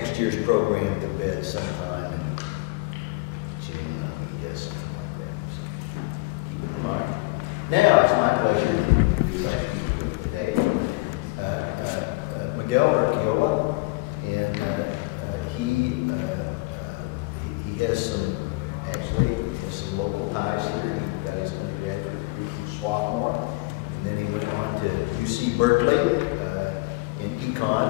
next year's program to bed sometime in June, I guess, something like that. So keep it in mind. Now it's my pleasure to introduce our speaker today, Miguel Urquiola, and he has some, actually, he has some local ties here. He got his undergraduate degree from Swarthmore, and then he went on to UC Berkeley in econ.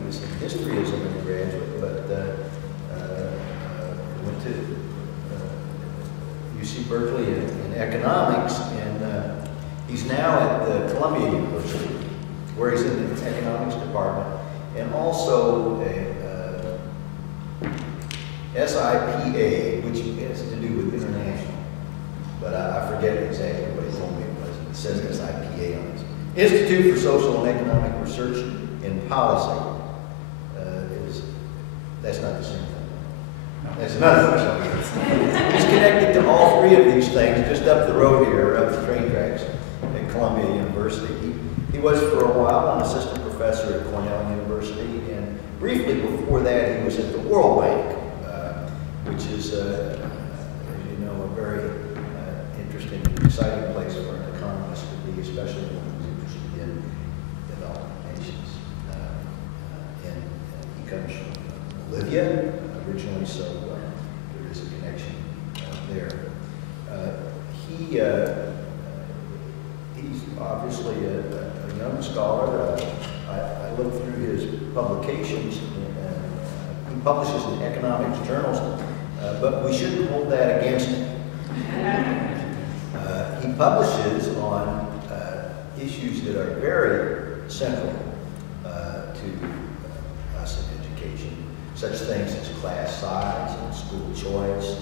He was in history as an undergraduate, but went to UC Berkeley in economics, and he's now at the Columbia University, where he's in the economics department, and also a SIPA, which has to do with international, but I forget exactly what he told me it was. It says SIPA on it. Institute for Social and Economic Research and Policy. That's not the same thing. No. That's another thing. He's connected to all three of these things just up the road here, up the train tracks at Columbia University. He was for a while an assistant professor at Cornell University, and briefly before that he was at the World Bank, which is, as you know, a very interesting and exciting place for an economist to be, especially when he's interested in developing nations. And he comes from Bolivia originally, so there is a connection there. He's obviously a young scholar. I looked through his publications. He publishes in economics journals, but we shouldn't hold that against him. He publishes on issues that are very central to us in education, such things as class size and school choice.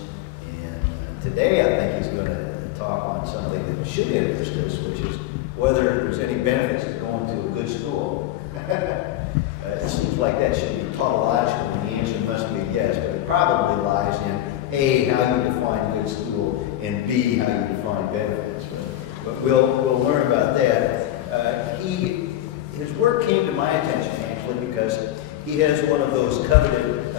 And today I think he's going to talk on something that should interest us, which is whether there's any benefits of going to a good school. It seems like that should be tautological, and the answer must be yes, but it probably lies in A, how you define good school, and B, how you define benefits. But we'll learn about that. His work came to my attention, actually, because he has one of those coveted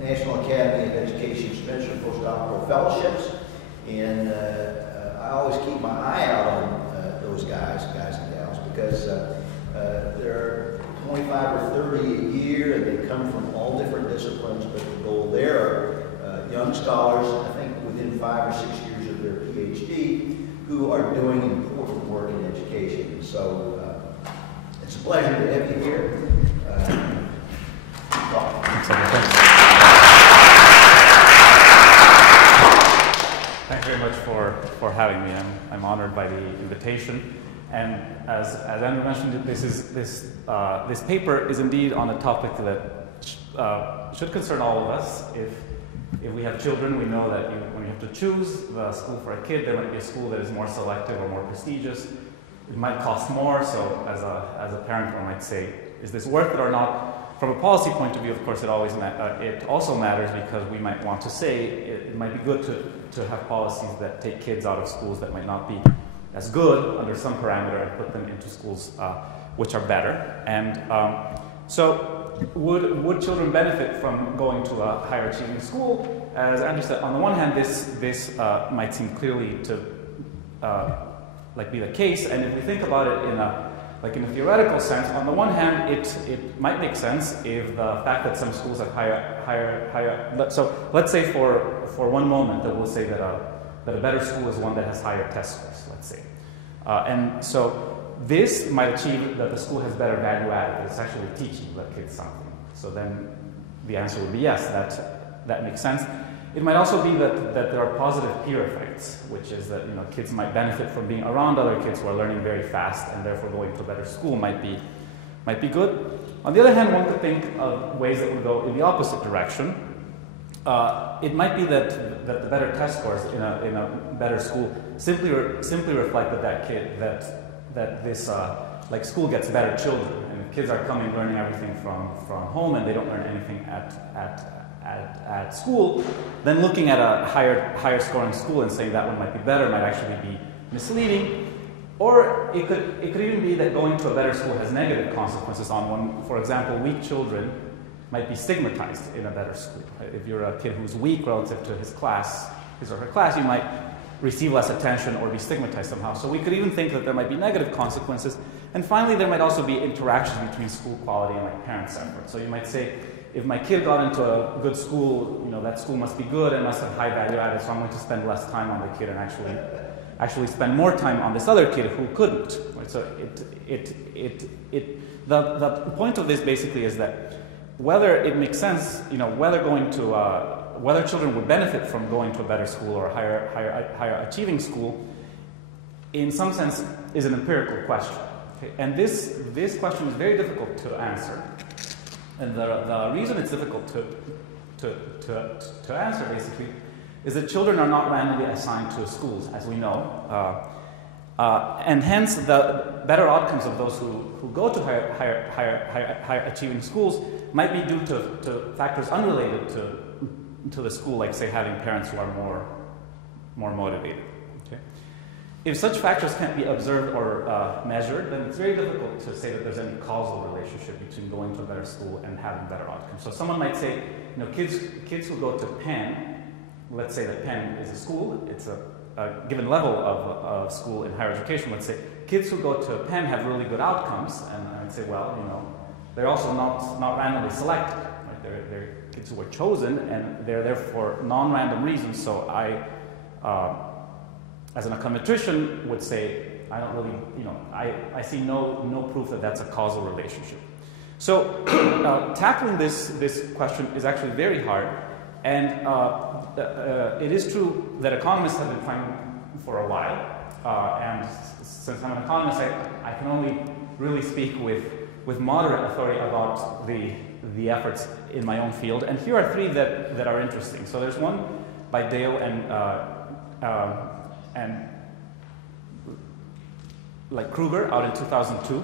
National Academy of Education Spencer Postdoctoral Fellowships, and I always keep my eye out on those guys and gals, because there are 25 or 30 a year, and they come from all different disciplines, but the goal there are young scholars, I think within 5 or 6 years of their PhD, who are doing important work in education. So it's a pleasure to have you here. Thanks very much for having me. I'm honored by the invitation. And as Andrew mentioned, this paper is indeed on a topic that should concern all of us. If we have children, we know that when you have to choose the school for a kid, there might be a school that is more selective or more prestigious. It might cost more, so as a parent, one might say, is this worth it or not? From a policy point of view, of course, it also matters, because we might want to say it might be good to have policies that take kids out of schools that might not be as good under some parameter and put them into schools which are better. And so would children benefit from going to a higher achieving school? As Andrew said, on the one hand, this might seem clearly to be the case, and if we think about it in a theoretical sense, on the one hand, it might make sense if the fact that some schools have higher. So let's say for one moment that we'll say that a better school is one that has higher test scores, let's say. And so this might achieve that the school has better value added. It's actually teaching the kids something. So then the answer would be yes, that makes sense. It might also be that there are positive peer effects, which is that kids might benefit from being around other kids who are learning very fast, and therefore going to a better school might be good. On the other hand, one could think of ways that would go in the opposite direction. It might be that the better test scores in a better school simply reflect that this school gets better children, and if kids are coming learning everything from home and they don't learn anything at school, then looking at a higher scoring school and saying that one might be better might actually be misleading. Or it could even be that going to a better school has negative consequences on one. For example, weak children might be stigmatized in a better school. If you're a kid who's weak relative to his or her class, you might receive less attention or be stigmatized somehow. So we could even think that there might be negative consequences. And finally, there might also be interactions between school quality and like parents' effort. So you might say, if my kid got into a good school, you know, that school must be good and must have high value added, so I'm going to spend less time on the kid and actually spend more time on this other kid who couldn't. Right? So the point of this basically is that whether it makes sense, you know, whether children would benefit from going to a better school or a higher achieving school, in some sense, is an empirical question. Okay? And this question is very difficult to answer. And the reason it's difficult to answer, basically, is that children are not randomly assigned to schools, as we know. And hence, the better outcomes of those who go to higher achieving schools might be due to factors unrelated to the school, like, say, having parents who are more motivated. Okay? If such factors can't be observed or measured, then it's very difficult to say that there's any causal relationship between going to a better school and having better outcomes. So someone might say, you know, kids who go to Penn, let's say that Penn is a school, it's a given level of school in higher education, let's say, kids who go to Penn have really good outcomes, and I'd say, well, you know, they're also not randomly selected. Right? They're kids who were chosen, and they're there for non-random reasons, so I, as an econometrician, would say, I don't really, you know, I see no proof that that's a causal relationship. So tackling this question is actually very hard, and it is true that economists have been trying for a while, and since I'm an economist, I can only really speak with moderate authority about the efforts in my own field. And here are three that are interesting. So there's one by Dale and like Kruger out in 2002.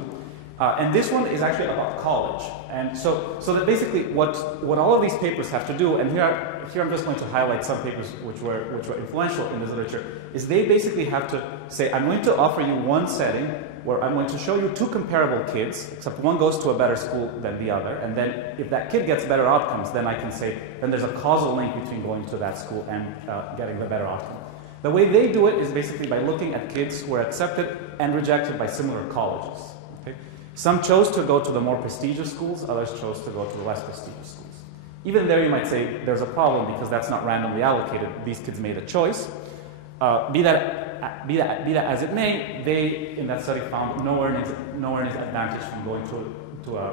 And this one is actually about college. And so that basically what all of these papers have to do, and here I'm just going to highlight some papers which were influential in this literature, is they basically have to say, I'm going to offer you one setting where I'm going to show you two comparable kids, except one goes to a better school than the other, and then if that kid gets better outcomes, then I can say, then there's a causal link between going to that school and getting the better outcome. The way they do it is basically by looking at kids who are accepted and rejected by similar colleges. Okay? Some chose to go to the more prestigious schools, others chose to go to the less prestigious schools. Even there you might say there's a problem because that's not randomly allocated. These kids made a choice. Be that as it may, they in that study found no earnings advantage from going to a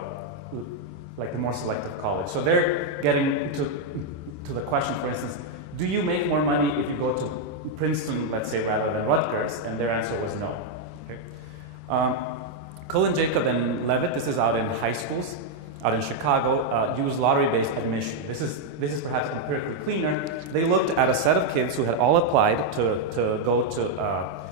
like the more selective college. So they're getting to the question, for instance, do you make more money if you go to Princeton, let's say, rather than Rutgers? And their answer was no. Okay. Cullen, Jacob, and Levitt, this is out in high schools, out in Chicago, use lottery-based admission. This is perhaps empirically cleaner. They looked at a set of kids who had all applied to go to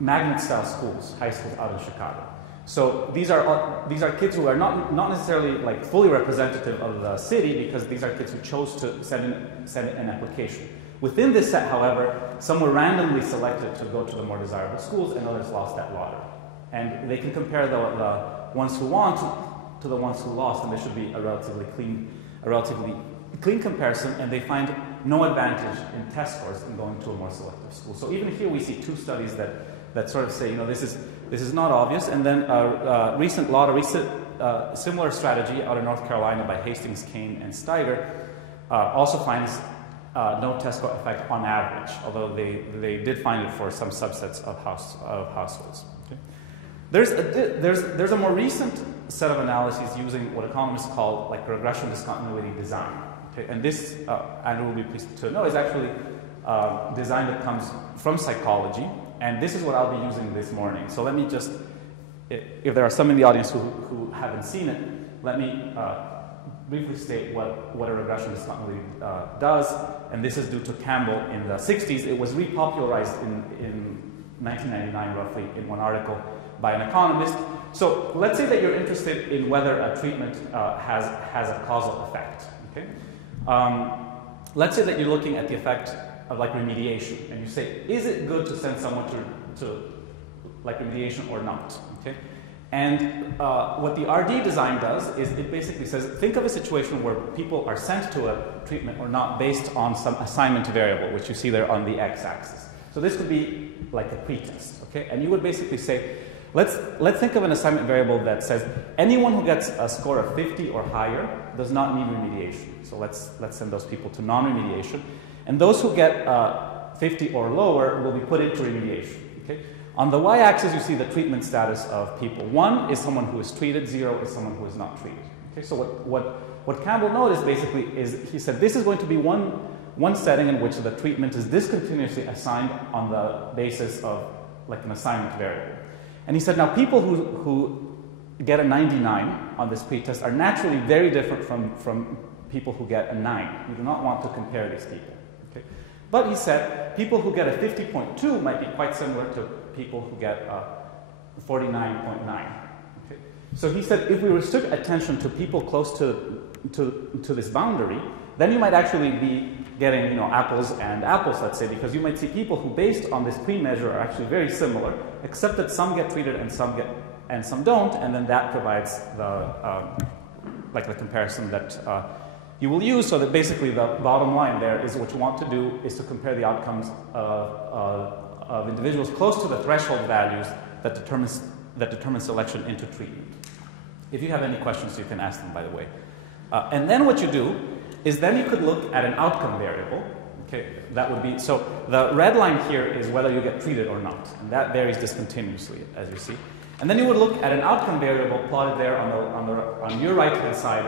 magnet-style schools, high schools out in Chicago. So these are kids who are not necessarily like fully representative of the city, because these are kids who chose to send in an application. Within this set, however, some were randomly selected to go to the more desirable schools, and others lost that lottery. And they can compare the ones who won to the ones who lost, and there should be a relatively clean comparison, and they find no advantage in test scores in going to a more selective school. So even here we see two studies that sort of say, you know, this is not obvious. And then recent similar strategy out of North Carolina by Hastings, Kane, and Steiger also finds no test score effect on average, although they did find it for some subsets of households. Okay. There's a more recent set of analyses using what economists call like regression discontinuity design. Okay. And this, Andrew will be pleased to know, is actually design that comes from psychology, and this is what I'll be using this morning. So let me just, if there are some in the audience who haven't seen it, let me briefly state what a regression discontinuity does, and this is due to Campbell in the 60s. It was repopularized in 1999, roughly, in one article by an economist. So let's say that you're interested in whether a treatment has a causal effect. Okay? Let's say that you're looking at the effect of like remediation, and you say, is it good to send someone to like remediation or not. Okay? And what the RD design does is it basically says, think of a situation where people are sent to a treatment or not based on some assignment variable, which you see there on the x-axis. So this could be like a pretest, okay? And you would basically say, let's think of an assignment variable that says anyone who gets a score of 50 or higher does not need remediation. So let's send those people to non-remediation. And those who get 50 or lower will be put into remediation, okay? On the y-axis, you see the treatment status of people. 1 is someone who is treated, 0 is someone who is not treated. Okay, so what Campbell noticed basically is he said this is going to be one setting in which the treatment is discontinuously assigned on the basis of like an assignment variable. And he said now people who get a 99 on this pretest are naturally very different from people who get a 9. We do not want to compare these people. Okay? But he said people who get a 50.2 might be quite similar to people who get 49.9. Okay? So he said if we restrict attention to people close to this boundary, then you might actually be getting apples and apples, let's say, because you might see people who, based on this pre-measure, are actually very similar, except that some get treated and some don't, and then that provides the comparison that you will use, so that basically the bottom line there is what you want to do is to compare the outcomes of individuals close to the threshold values that determine selection into treatment. If you have any questions, you can ask them, by the way. And then what you do is then you could look at an outcome variable. Okay, that would be, so the red line here is whether you get treated or not, and that varies discontinuously, as you see. And then you would look at an outcome variable plotted there on your right-hand side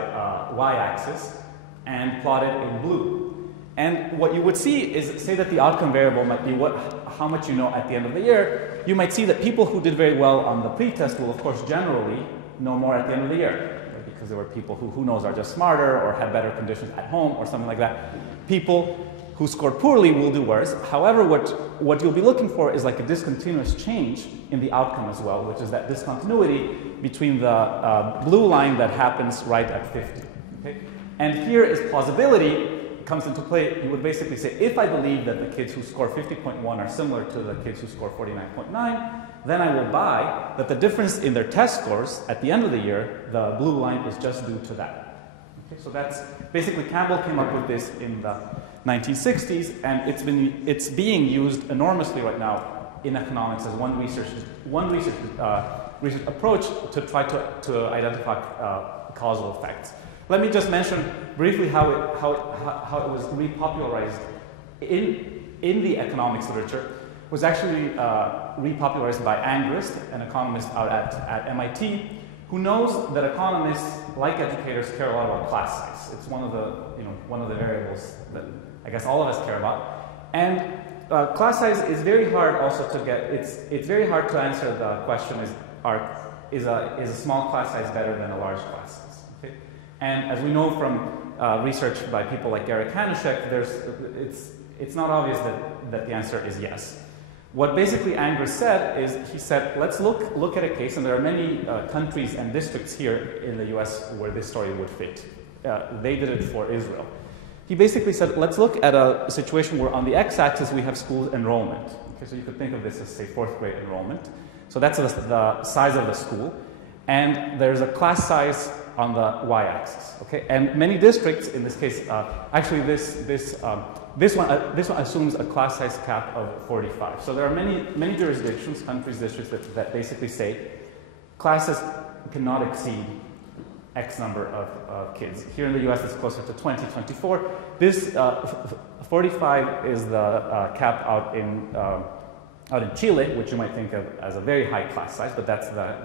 y-axis and plotted in blue. And what you would see is, say that the outcome variable might be how much you know at the end of the year. You might see that people who did very well on the pretest will, of course, generally know more at the end of the year, right? Because there were people who knows are just smarter or had better conditions at home or something like that. People who scored poorly will do worse. However, what you'll be looking for is like a discontinuous change in the outcome as well, which is that discontinuity between the blue line that happens right at 50. Okay? And here is plausibility comes into play. You would basically say, if I believe that the kids who score 50.1 are similar to the kids who score 49.9, then I will buy that the difference in their test scores at the end of the year, the blue line, is just due to that. Okay? So that's basically, Campbell came up with this in the 1960s, and it's being used enormously right now in economics as one research approach to try to identify causal effects. Let me just mention briefly how it was repopularized in the economics literature. It was actually repopularized by Angrist, an economist out at MIT, who knows that economists, like educators, care a lot about class size. It's one of the variables that I guess all of us care about. And class size is very hard also to get. It's very hard to answer the question: is a small class size better than a large class size? Okay? And as we know from research by people like Eric Hanushek, it's not obvious that the answer is yes. What basically Angrist said is, he said, let's look at a case, and there are many countries and districts here in the US where this story would fit. They did it for Israel. He basically said, let's look at a situation where on the x-axis we have school enrollment. Okay, so you could think of this as, say, 4th grade enrollment. So that's the size of the school. And there's a class size on the y-axis. Okay, and many districts, in this case, actually this one assumes a class size cap of 45. So there are many jurisdictions, countries, districts that basically say classes cannot exceed X number of kids. Here in the US, it's closer to 20, 24. This 45 is the cap out in Chile, which you might think of as a very high class size, but that's the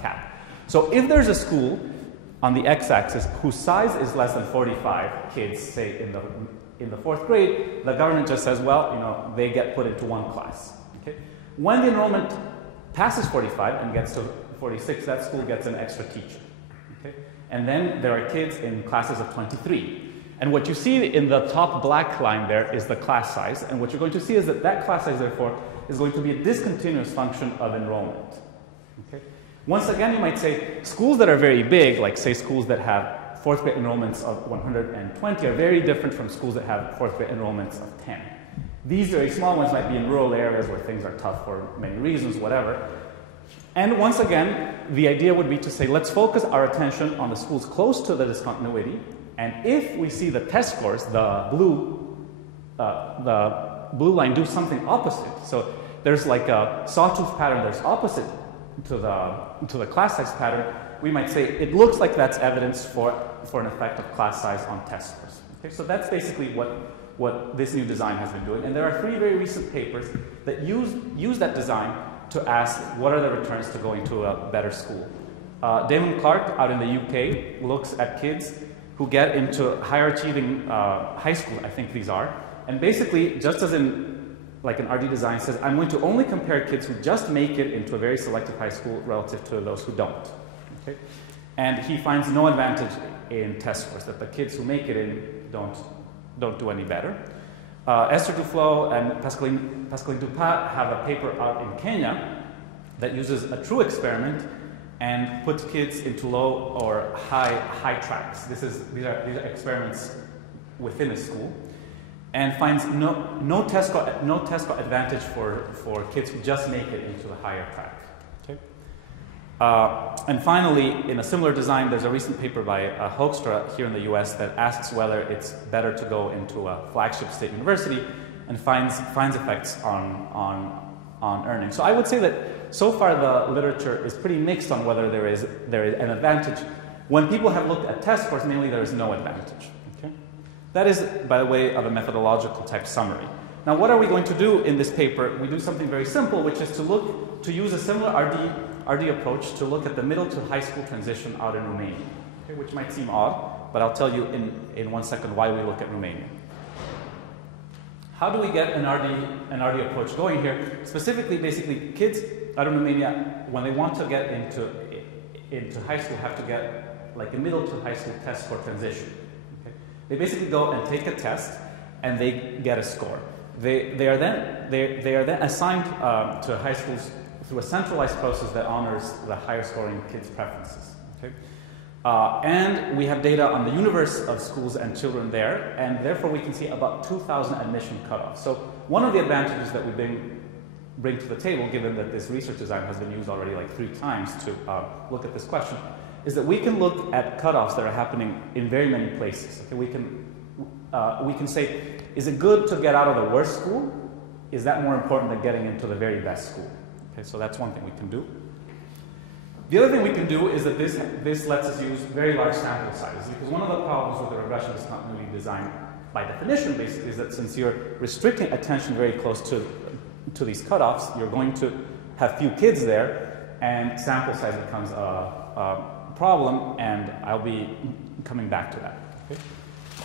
cap. So if there's a school on the x-axis whose size is less than 45 kids, say in the 4th grade, the government just says, well, they get put into one class. Okay? When the enrollment passes 45 and gets to 46, that school gets an extra teacher. Okay? And then there are kids in classes of 23. And what you see in the top black line there is the class size. And what you're going to see is that class size, therefore, is going to be a discontinuous function of enrollment. Okay? Once again, you might say schools that are very big, like say schools that have 4th grade enrollments of 120, are very different from schools that have 4th grade enrollments of 10. These very small ones might be in rural areas where things are tough for many reasons, whatever. And once again, the idea would be to say, let's focus our attention on the schools close to the discontinuity, and if we see the test scores, the blue line do something opposite. So there's like a sawtooth pattern that's opposite to the class size pattern. We might say it looks like that's evidence for an effect of class size on test scores. Okay, so that's basically what this new design has been doing. And there are 3 very recent papers that use that design to ask what are the returns to going to a better school. Damon Clark out in the UK looks at kids who get into higher achieving high school, I think these are, and basically, just as in like an RD design says, I'm going to only compare kids who just make it into a very selective high school relative to those who don't. Okay? And he finds no advantage in test scores, that the kids who make it in don't do any better. Esther Duflo and Pascaline Dupas have a paper out in Kenya that uses a true experiment and puts kids into low or high tracks. These are experiments within a school, and finds no test score advantage for kids who just make it into the higher track. Okay. And finally, in a similar design, there's a recent paper by Hoekstra here in the US that asks whether it's better to go into a flagship state university, and finds effects on earning. So I would say that so far the literature is pretty mixed on whether there is an advantage. When people have looked at test scores, mainly there is no advantage. Okay? That is, by the way, of a methodological type summary. Now, what are we going to do in this paper? We do something very simple, which is to use a similar RD approach to look at the middle to high school transition out in Romania, okay, which might seem odd, but I'll tell you in 1 second why we look at Romania. How do we get an RD approach going here? Specifically, basically, kids out in Romania, when they want to get into high school, have to get like a middle to high school test score transition. Okay? They basically go and take a test, and they get a score. They are then assigned to high schools through a centralized process that honors the higher scoring kids' preferences. Okay? And we have data on the universe of schools and children there, and therefore we can see about 2,000 admission cutoffs. So one of the advantages that we bring to the table, given that this research design has been used already like 3 times to look at this question, is that we can look at cutoffs that are happening in very many places. Okay? We can say, is it good to get out of the worst school? Is that more important than getting into the very best school? Okay, so that's one thing we can do. The other thing we can do is that this lets us use very large sample sizes, because one of the problems with the regression discontinuity design, by definition, basically, is that since you're restricting attention very close to these cutoffs, you're going to have few kids there, and sample size becomes a problem, and I'll be coming back to that. Okay?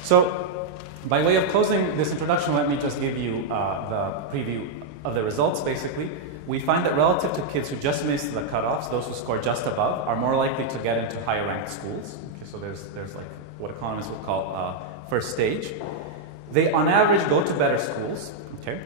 So, by way of closing this introduction, let me just give you the preview of the results, basically. We find that relative to kids who just missed the cutoffs, those who score just above are more likely to get into higher ranked schools. Okay, so there's like what economists would call first stage. They, on average, go to better schools. Okay,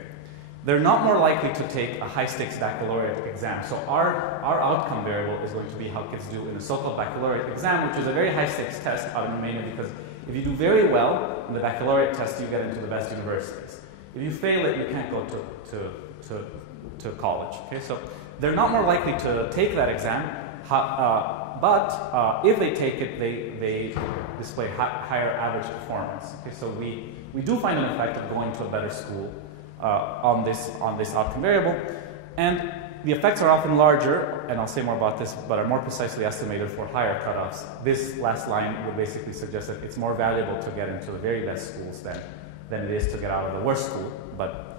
they're not more likely to take a high stakes baccalaureate exam. So our outcome variable is going to be how kids do in a so-called baccalaureate exam, which is a very high stakes test out in Romania, because if you do very well in the baccalaureate test, you get into the best universities. If you fail it, you can't go to college. Okay, so they're not more likely to take that exam, but if they take it, they display higher average performance. Okay, so we do find an effect of going to a better school on this outcome variable, and the effects are often larger, and I'll say more about this, but are more precisely estimated for higher cutoffs. This last line would basically suggest that it's more valuable to get into the very best schools than it is to get out of the worst school, but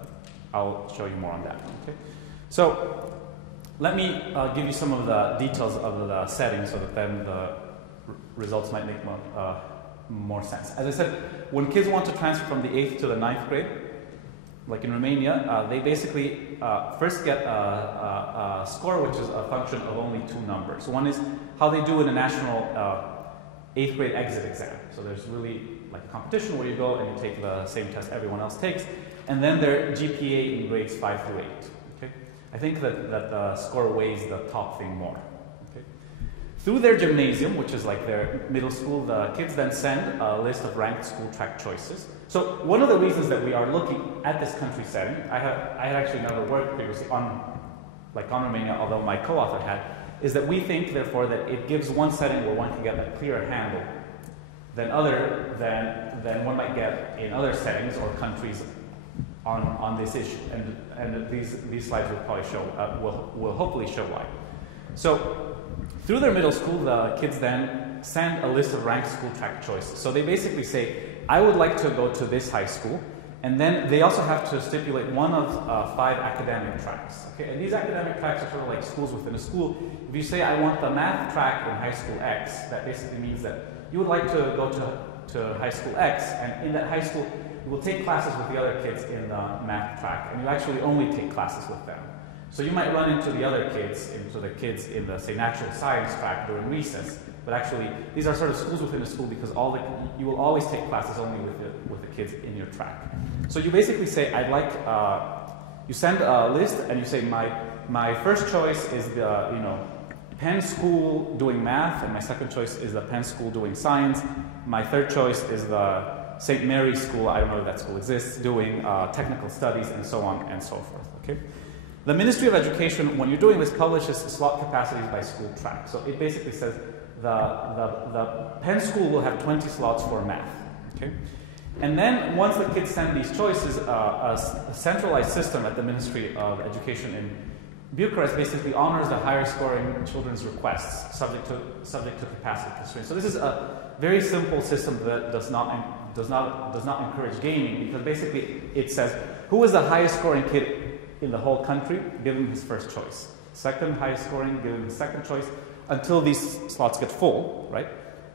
I'll show you more on that. Okay? So let me give you some of the details of the setting so that then the results might make more sense. As I said, when kids want to transfer from the 8th to the 9th grade, like in Romania, they basically first get a score which is a function of only 2 numbers. One is how they do in a national 8th grade exit exam. So there's really like a competition where you go and you take the same test everyone else takes, and then their GPA in grades 5 through 8. Okay? I think that the score weighs the top thing more. Okay? Through their gymnasium, which is like their middle school, the kids then send a list of ranked school track choices. So one of the reasons that we are looking at this country setting, I had actually never worked previously on Romania, although my co-author had, is that we think, therefore, that it gives one setting where one can get a clearer handle than one might get in other settings or countries on this issue. And these slides will probably show, will hopefully show why. So through their middle school, the kids then send a list of ranked school track choices. So they basically say, I would like to go to this high school, and then they also have to stipulate one of 5 academic tracks. Okay? And these academic tracks are sort of like schools within a school. If you say, I want the math track in high school X, that basically means that you would like to go to high school X, and in that high school, you will take classes with the other kids in the math track, and you actually only take classes with them. So you might run into the other kids, into the kids in the, say, natural science track during recess, but actually these are sort of schools within a school because you will always take classes only with the kids in your track. So you basically say, I'd like, you send a list and you say, my first choice is the, Penn School doing math, and my second choice is the Penn School doing science. My third choice is the St. Mary's School, I don't know if that school exists, doing technical studies, and so on and so forth. Okay? The Ministry of Education, when you're doing this, publishes slot capacities by school track. So it basically says the Penn School will have 20 slots for math. Okay? And then once the kids send these choices, a centralized system at the Ministry of Education in Bucharest basically honors the higher scoring children's requests subject to capacity constraints. So this is a very simple system that does not encourage gaming, because basically it says who is the highest scoring kid in the whole country, give him his first choice. Second highest scoring, give him his second choice, until these slots get full, right?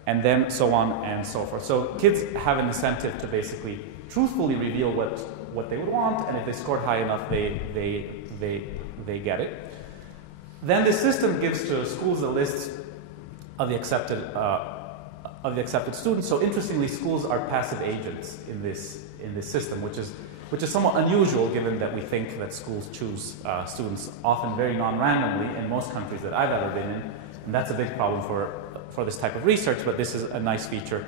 And then so on and so forth. So kids have an incentive to basically truthfully reveal what they would want, and if they scored high enough, they get it. Then the system gives to schools a list of the accepted students. So interestingly, schools are passive agents in this system, which is somewhat unusual, given that we think that schools choose students often very non-randomly in most countries that I've ever been in, and that's a big problem for this type of research. But this is a nice feature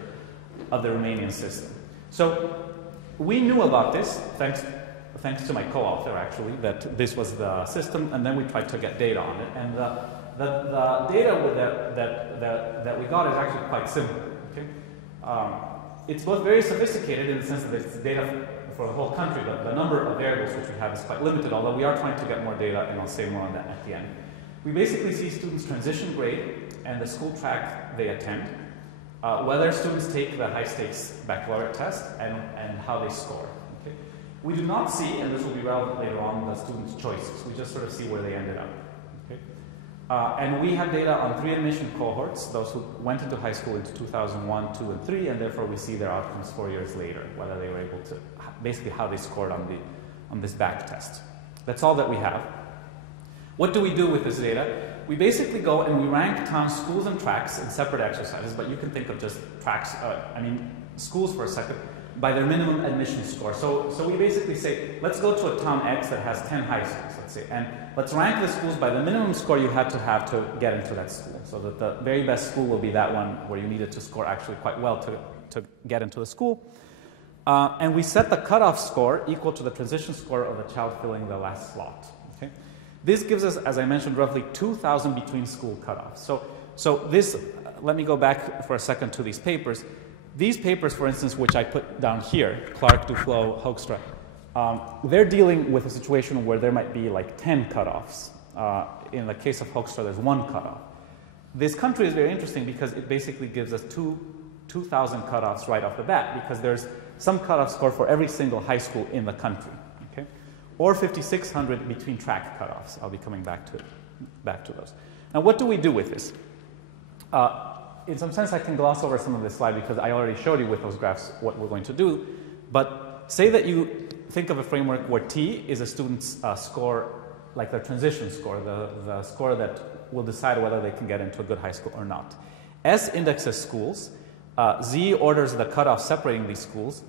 of the Romanian system. So we knew about this thanks to my co-author, actually, that this was the system, and then we tried to get data on it. And the data that we got is actually quite simple. Okay? It's both very sophisticated in the sense that it's data for the whole country. The number of variables which we have is quite limited, although we are trying to get more data, and I'll say more on that at the end. We basically see students' transition grade and the school track they attend, whether students take the high-stakes baccalaureate test, and how they score. Okay? We do not see, and this will be relevant later on, the students' choices. We just sort of see where they ended up. Okay? And we have data on 3 admission cohorts, those who went into high school into 2001, 2, and 3, and therefore we see their outcomes 4 years later, whether they were able to, basically how they scored on this back test. That's all that we have. What do we do with this data? We basically go and we rank town schools and tracks in separate exercises, but you can think of just tracks, schools for a second, by their minimum admission score. So we basically say, let's go to a town X that has 10 high schools, let's say, and let's rank the schools by the minimum score you had to get into that school. So that the very best school will be that one where you needed to score actually quite well to get into the school. And we set the cutoff score equal to the transition score of the child filling the last slot. Okay? This gives us, as I mentioned, roughly 2,000 between school cutoffs. So this, let me go back for a second to these papers. These papers, for instance, which I put down here, Clark, Duflo, Hoekstra, they're dealing with a situation where there might be like 10 cutoffs. In the case of Hoekstra, there's 1 cutoff. This country is very interesting because it basically gives us 2,000 cutoffs right off the bat, because there's some cutoff score for every single high school in the country, okay? Or 5,600 between track cutoffs. I'll be coming back to those. Now, what do we do with this? In some sense, I can gloss over some of this slide because I already showed you with those graphs what we're going to do. But say that you think of a framework where T is a student's score, like their transition score, the score that will decide whether they can get into a good high school or not. S indexes schools. Z orders the cutoff separating these schools.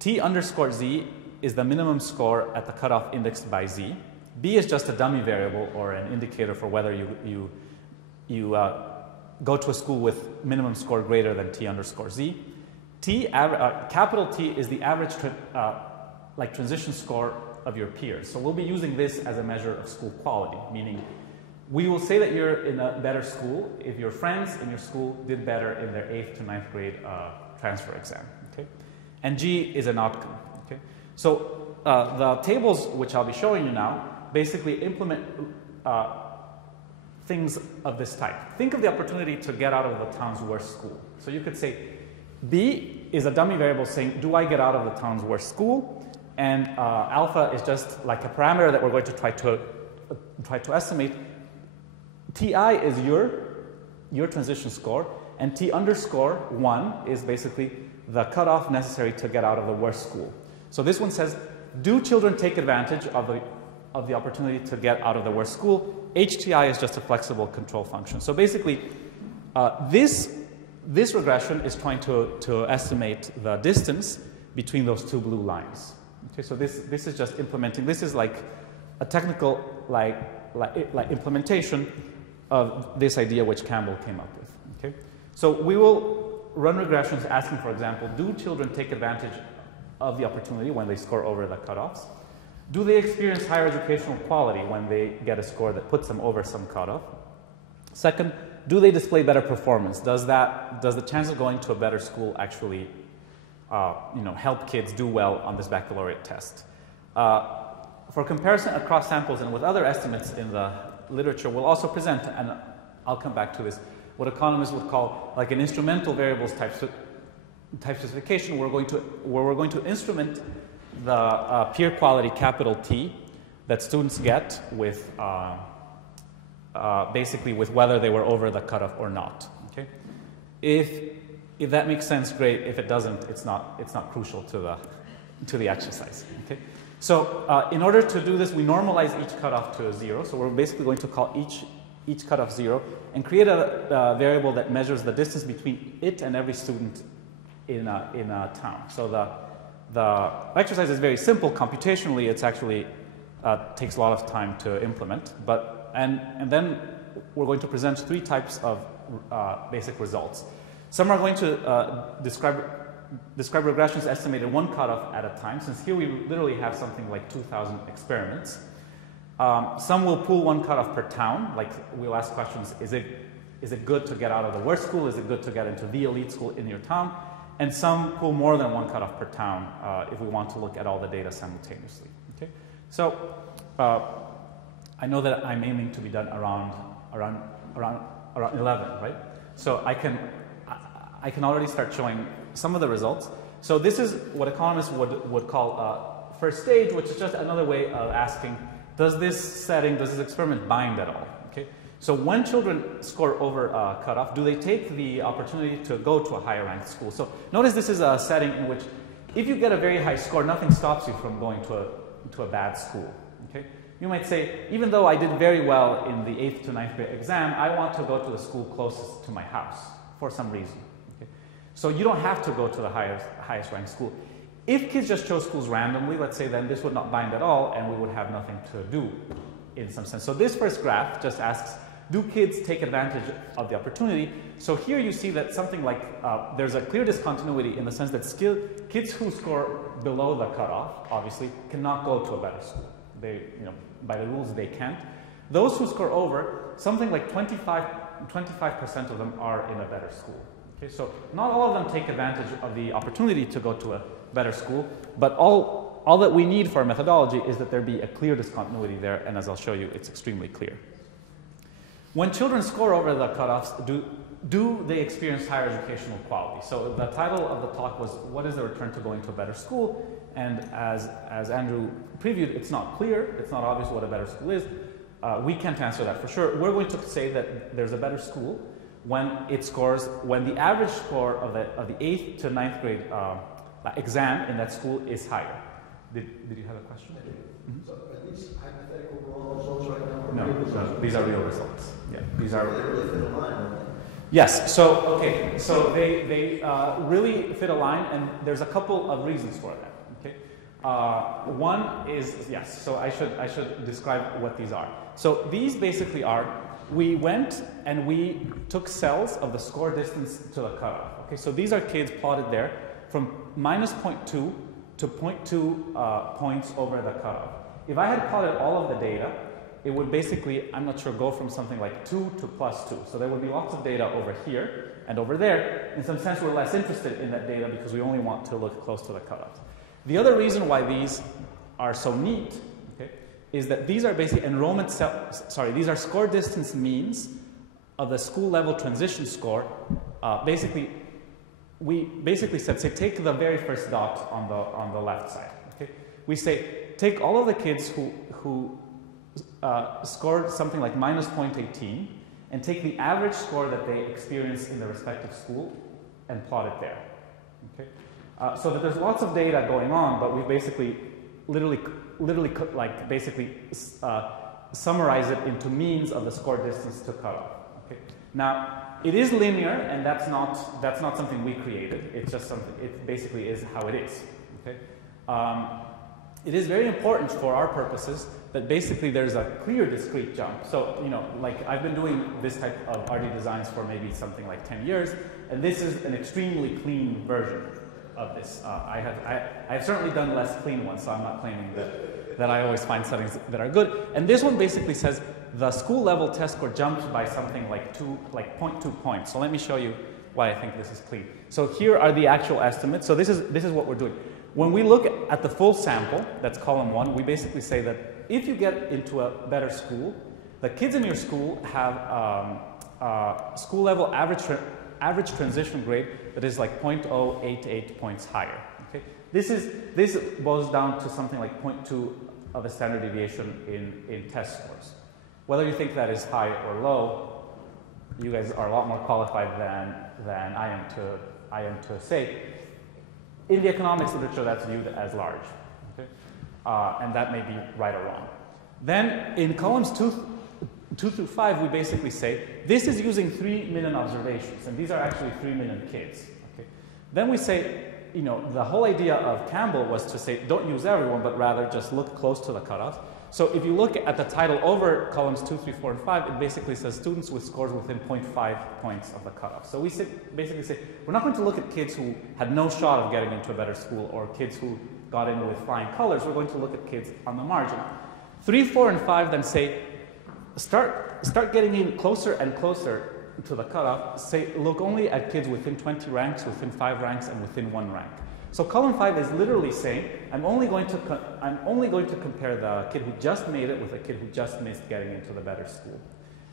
T underscore Z is the minimum score at the cutoff indexed by Z. B is just a dummy variable or an indicator for whether go to a school with minimum score greater than T underscore Z. Capital T is the average transition score of your peers. So we'll be using this as a measure of school quality, meaning we will say that you're in a better school if your friends in your school did better in their 8th to 9th grade transfer exam. Okay? And G is an outcome. Okay? So the tables which I'll be showing you now basically implement things of this type. Think of the opportunity to get out of the town's worst school. So you could say B is a dummy variable saying, do I get out of the town's worst school? And alpha is just like a parameter that we're going to try to estimate. Ti is your transition score, and T underscore 1 is basically the cutoff necessary to get out of the worst school. So this one says, do children take advantage of the opportunity to get out of the worst school? HTI is just a flexible control function. So basically, this regression is trying to estimate the distance between those two blue lines. Okay, so this is just implementing. This is like a technical like implementation of this idea which Campbell came up with. Okay, so we will run regressions asking, for example, do children take advantage of the opportunity when they score over the cutoffs? Do they experience higher educational quality when they get a score that puts them over some cutoff? Second, do they display better performance? Does the chance of going to a better school actually help kids do well on this baccalaureate test? For comparison across samples and with other estimates in the literature, we'll also present, and I'll come back to this, what economists would call like an instrumental variables type specification, where we're going to instrument the peer quality capital T that students get with basically with whether they were over the cutoff or not. Okay, if that makes sense, great. If it doesn't, it's not crucial to the exercise. Okay, so in order to do this, we normalize each cutoff to 0. So we're basically going to call each cutoff 0 and create a variable that measures the distance between it and every student in a town. So the exercise is very simple computationally. It's actually takes a lot of time to implement, and then we're going to present 3 types of basic results. Some are going to describe regressions estimated 1 cutoff at a time, since here we literally have something like 2,000 experiments. Some will pool 1 cutoff per town, like we'll ask questions, is it good to get out of the worst school? Is it good to get into the elite school in your town? And some pool more than 1 cutoff per town if we want to look at all the data simultaneously. Okay? So I know that I'm aiming to be done around 11, right? So I can already start showing some of the results. So this is what economists would call first stage, which is just another way of asking, does this experiment bind at all? Okay? So when children score over a cutoff, do they take the opportunity to go to a higher ranked school? So notice this is a setting in which if you get a very high score, nothing stops you from going to a bad school. Okay? You might say, even though I did very well in the 8th to 9th grade exam, I want to go to the school closest to my house for some reason. Okay? So you don't have to go to the highest ranked school. If kids just chose schools randomly, let's say, then this would not bind at all and we would have nothing to do in some sense. So this first graph just asks, do kids take advantage of the opportunity? So here you see that something like there's a clear discontinuity in the sense that kids who score below the cutoff, obviously, cannot go to a better school. They, by the rules, they can't. Those who score over, something like 25% of them are in a better school. Okay, so not all of them take advantage of the opportunity to go to a better school, but all that we need for a methodology is that there be a clear discontinuity there, and as I'll show you, it's extremely clear. When children score over the cutoffs, do they experience higher educational quality? So the title of the talk was, what is the return to going to a better school? And as Andrew previewed, it's not clear, it's not obvious what a better school is. We can't answer that for sure. We're going to say that there's a better school when the average score of the 8th to 9th grade exam in that school is higher. Did you have a question? Mm-hmm. So are these hypothetical results right now? No, these are real results. Yeah, these are. They really fit a line. Yes. So okay. So they really fit a line, and there's a couple of reasons for that. Okay. One is yes. So I should describe what these are. So these basically are we went and we took cells of the score distance to the cutoff. Okay, so these are kids plotted there from minus 0.2 to 0.2 points over the cutoff. If I had plotted all of the data, it would basically, I'm not sure, go from something like 2 to plus 2. So there would be lots of data over here and over there. In some sense, we're less interested in that data because we only want to look close to the cutoff. The other reason why these are so neat, okay, is that these are basically these are score distance means of the school level transition score. We basically said, say, take the very first dot on the left side. Okay? We say, take all of the kids who scored something like minus 0.18 and take the average score that they experience in the respective school and plot it there. Okay? So that there's lots of data going on, but we basically summarize it into means of the score distance to cutoff. Okay? Now, it is linear, and that's not something we created. It's just something. It basically is how it is. Okay? It is very important for our purposes that basically there's a clear discrete jump. So, you know, like I've been doing this type of RD designs for maybe something like 10 years, and this is an extremely clean version of this. I've certainly done less clean ones, so I'm not claiming that I always find settings that are good. And this one basically says the school level test score jumps by something like 0.2 points. So let me show you why I think this is clean. So here are the actual estimates. So this is what we're doing. When we look at the full sample, that's column 1, we basically say that if you get into a better school, the kids in your school have school level average transition grade that is like 0.088 points higher. Okay? This boils down to something like 0.2 of a standard deviation in test scores. Whether you think that is high or low, you guys are a lot more qualified than I am to say. In the economics literature, that's viewed as large, okay? And that may be right or wrong. Then in columns 2 through 5, we basically say this is using 3 million observations, and these are actually 3 million kids. Okay? Then we say, you know, the whole idea of Campbell was to say don't use everyone, but rather just look close to the cutoff. So if you look at the title over columns 2, 3, 4, and 5, it basically says students with scores within 0.5 points of the cutoff. So we basically say we're not going to look at kids who had no shot of getting into a better school or kids who got in with flying colors. We're going to look at kids on the margin. 3, 4, and 5 then say start getting in closer and closer to the cutoff. Say look only at kids within 20 ranks, within 5 ranks, and within 1 rank. So column 5 is literally saying, I'm only going to compare the kid who just made it with a kid who just missed getting into the better school.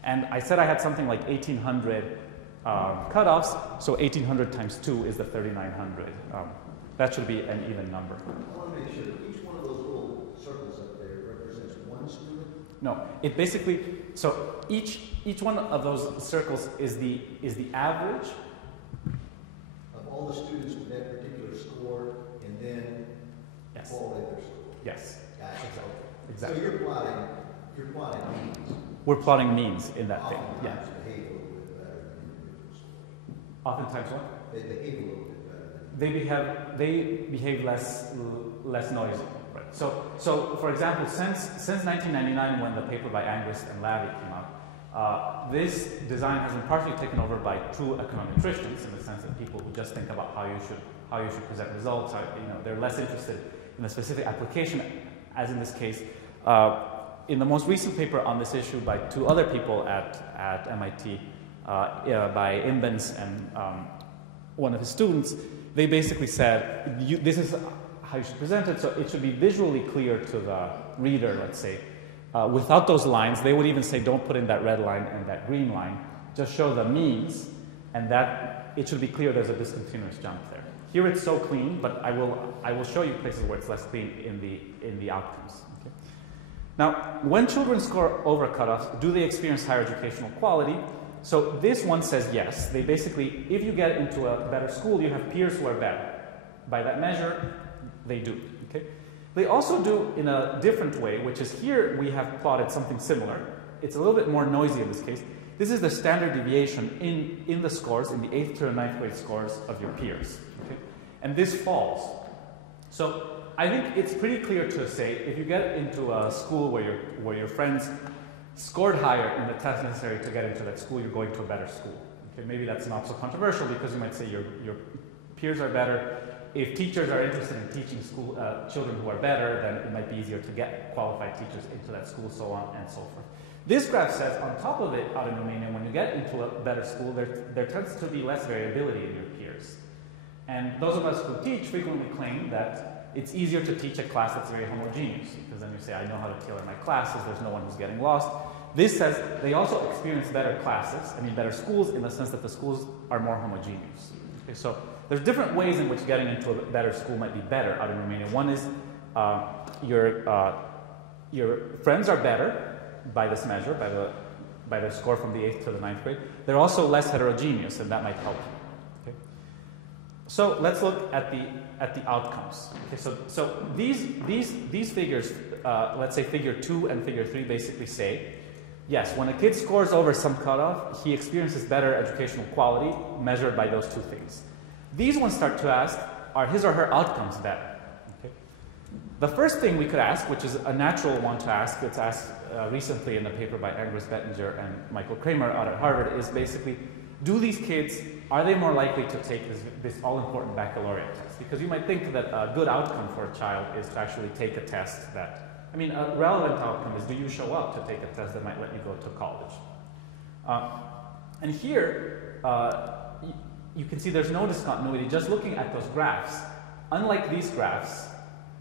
And I said I had something like 1,800 cutoffs, so 1,800 times 2 is the 3,900. That should be an even number. I want to make sure each one of those little circles up there represents one student? No, it basically, so each one of those circles is the average of all the students with that particular score, and then yes. all of their score. Yes. Gotcha. Exactly. So you're plotting means. We're plotting means in that thing. Yeah. They behave a little bit better than individual scores. Oftentimes what? They behave a little bit better. They behave less noisy. Right. So for example, since 1999, when the paper by Angrist and Lavie came out, this design has been partially taken over by true econometricians, in the sense that people who just think about how you should present results are, you know, they're less interested in the specific application, as in this case. In the most recent paper on this issue by 2 other people at MIT, by Imbens and one of his students, they basically said, this is how you should present it, so it should be visually clear to the reader, let's say. Without those lines, they would even say don't put in that red line and that green line, just show the means, and that it should be clear there's a discontinuous jump there. Here it's so clean, but I will show you places where it's less clean in the outcomes. Okay? Now, when children score over cutoffs, do they experience higher educational quality? So this one says yes. They basically, if you get into a better school, you have peers who are better. By that measure, they do. Okay? They also do in a different way, which is here we have plotted something similar. It's a little bit more noisy in this case. This is the standard deviation in the scores, in the 8th to 9th grade scores of your peers. Okay? And this falls. So I think it's pretty clear to say if you get into a school where your friends scored higher in the test necessary to get into that school, you're going to a better school. Okay, maybe that's not so controversial because you might say your peers are better. If teachers are interested in teaching children who are better, then it might be easier to get qualified teachers into that school, so on and so forth. This graph says, on top of it, out in Romania, when you get into a better school, there tends to be less variability in your peers. And those of us who teach frequently claim that it's easier to teach a class that's very homogeneous, because then you say, I know how to tailor my classes, there's no one who's getting lost. This says they also experience better classes, better schools, in the sense that the schools are more homogeneous. Okay, so there's different ways in which getting into a better school might be better out in Romania. One is your friends are better by this measure, by the score from the 8th to the 9th grade. They're also less heterogeneous, and that might help you. Okay? So let's look at the outcomes. Okay, so these figures, let's say figure 2 and figure 3, basically say, yes, when a kid scores over some cutoff, he experiences better educational quality measured by those two things. These ones start to ask, are his or her outcomes better? Okay. The first thing we could ask, which is a natural one to ask, it's asked recently in a paper by Agnes Bettinger and Michael Kramer out at Harvard, is basically, do these kids, are they more likely to take this all-important baccalaureate test? Because you might think that a good outcome for a child is to actually take a test that, a relevant outcome is, do you show up to take a test that might let you go to college? And here, you can see there's no discontinuity just looking at those graphs. Unlike these graphs,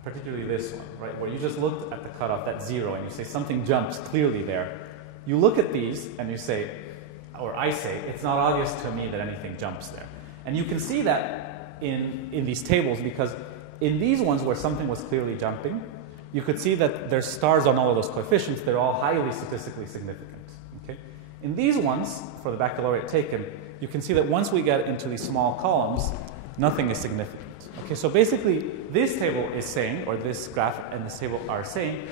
particularly this one, right, where you just looked at the cutoff, that's 0, and you say something jumps clearly there. You look at these and you say, or I say, it's not obvious to me that anything jumps there. And you can see that in these tables, because in these ones where something was clearly jumping, you could see that there's stars on all of those coefficients. They're all highly statistically significant. Okay? In these ones, for the baccalaureate taken, you can see that once we get into these small columns, nothing is significant. Okay, so basically, this table is saying, or this graph and this table are saying,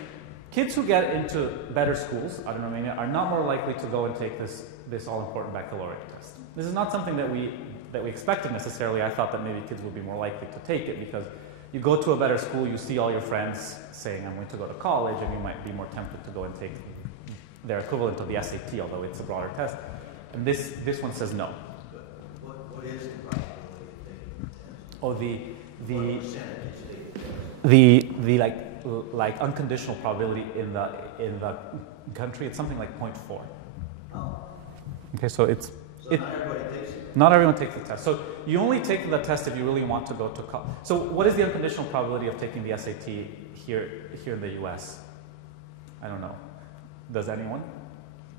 kids who get into better schools out in Romania are not more likely to go and take this all-important baccalaureate test. This is not something that we expected necessarily. I thought that maybe kids would be more likely to take it because you go to a better school, you see all your friends saying, I'm going to go to college, and you might be more tempted to go and take their equivalent of the SAT, although it's a broader test. And this one says no. But what is the probability of taking the test? Oh, What percentage take the test? the like unconditional probability in the country, it's something like 0.4. Oh. Okay, so Not everybody takes it. Not everyone takes the test. So you only take the test if you really want to go to college. So what is the unconditional probability of taking the SAT here in the U.S.? I don't know. Does anyone?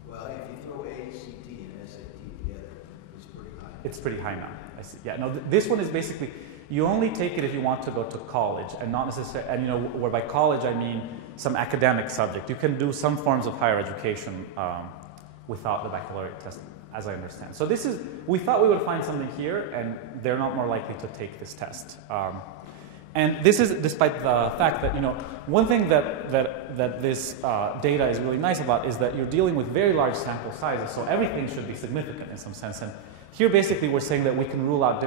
Well, if you throw ACT and SAT together, it's pretty high. It's pretty high now. I see. Yeah. No. This one is basically you only take it if you want to go to college, and not necessarily. And where by college I mean some academic subject. You can do some forms of higher education without the baccalaureate test, as I understand. So we thought we would find something here, and they're not more likely to take this test. And this is despite the fact that, one thing that this data is really nice about is that you're dealing with very large sample sizes, so everything should be significant in some sense. And here basically we're saying that we can rule out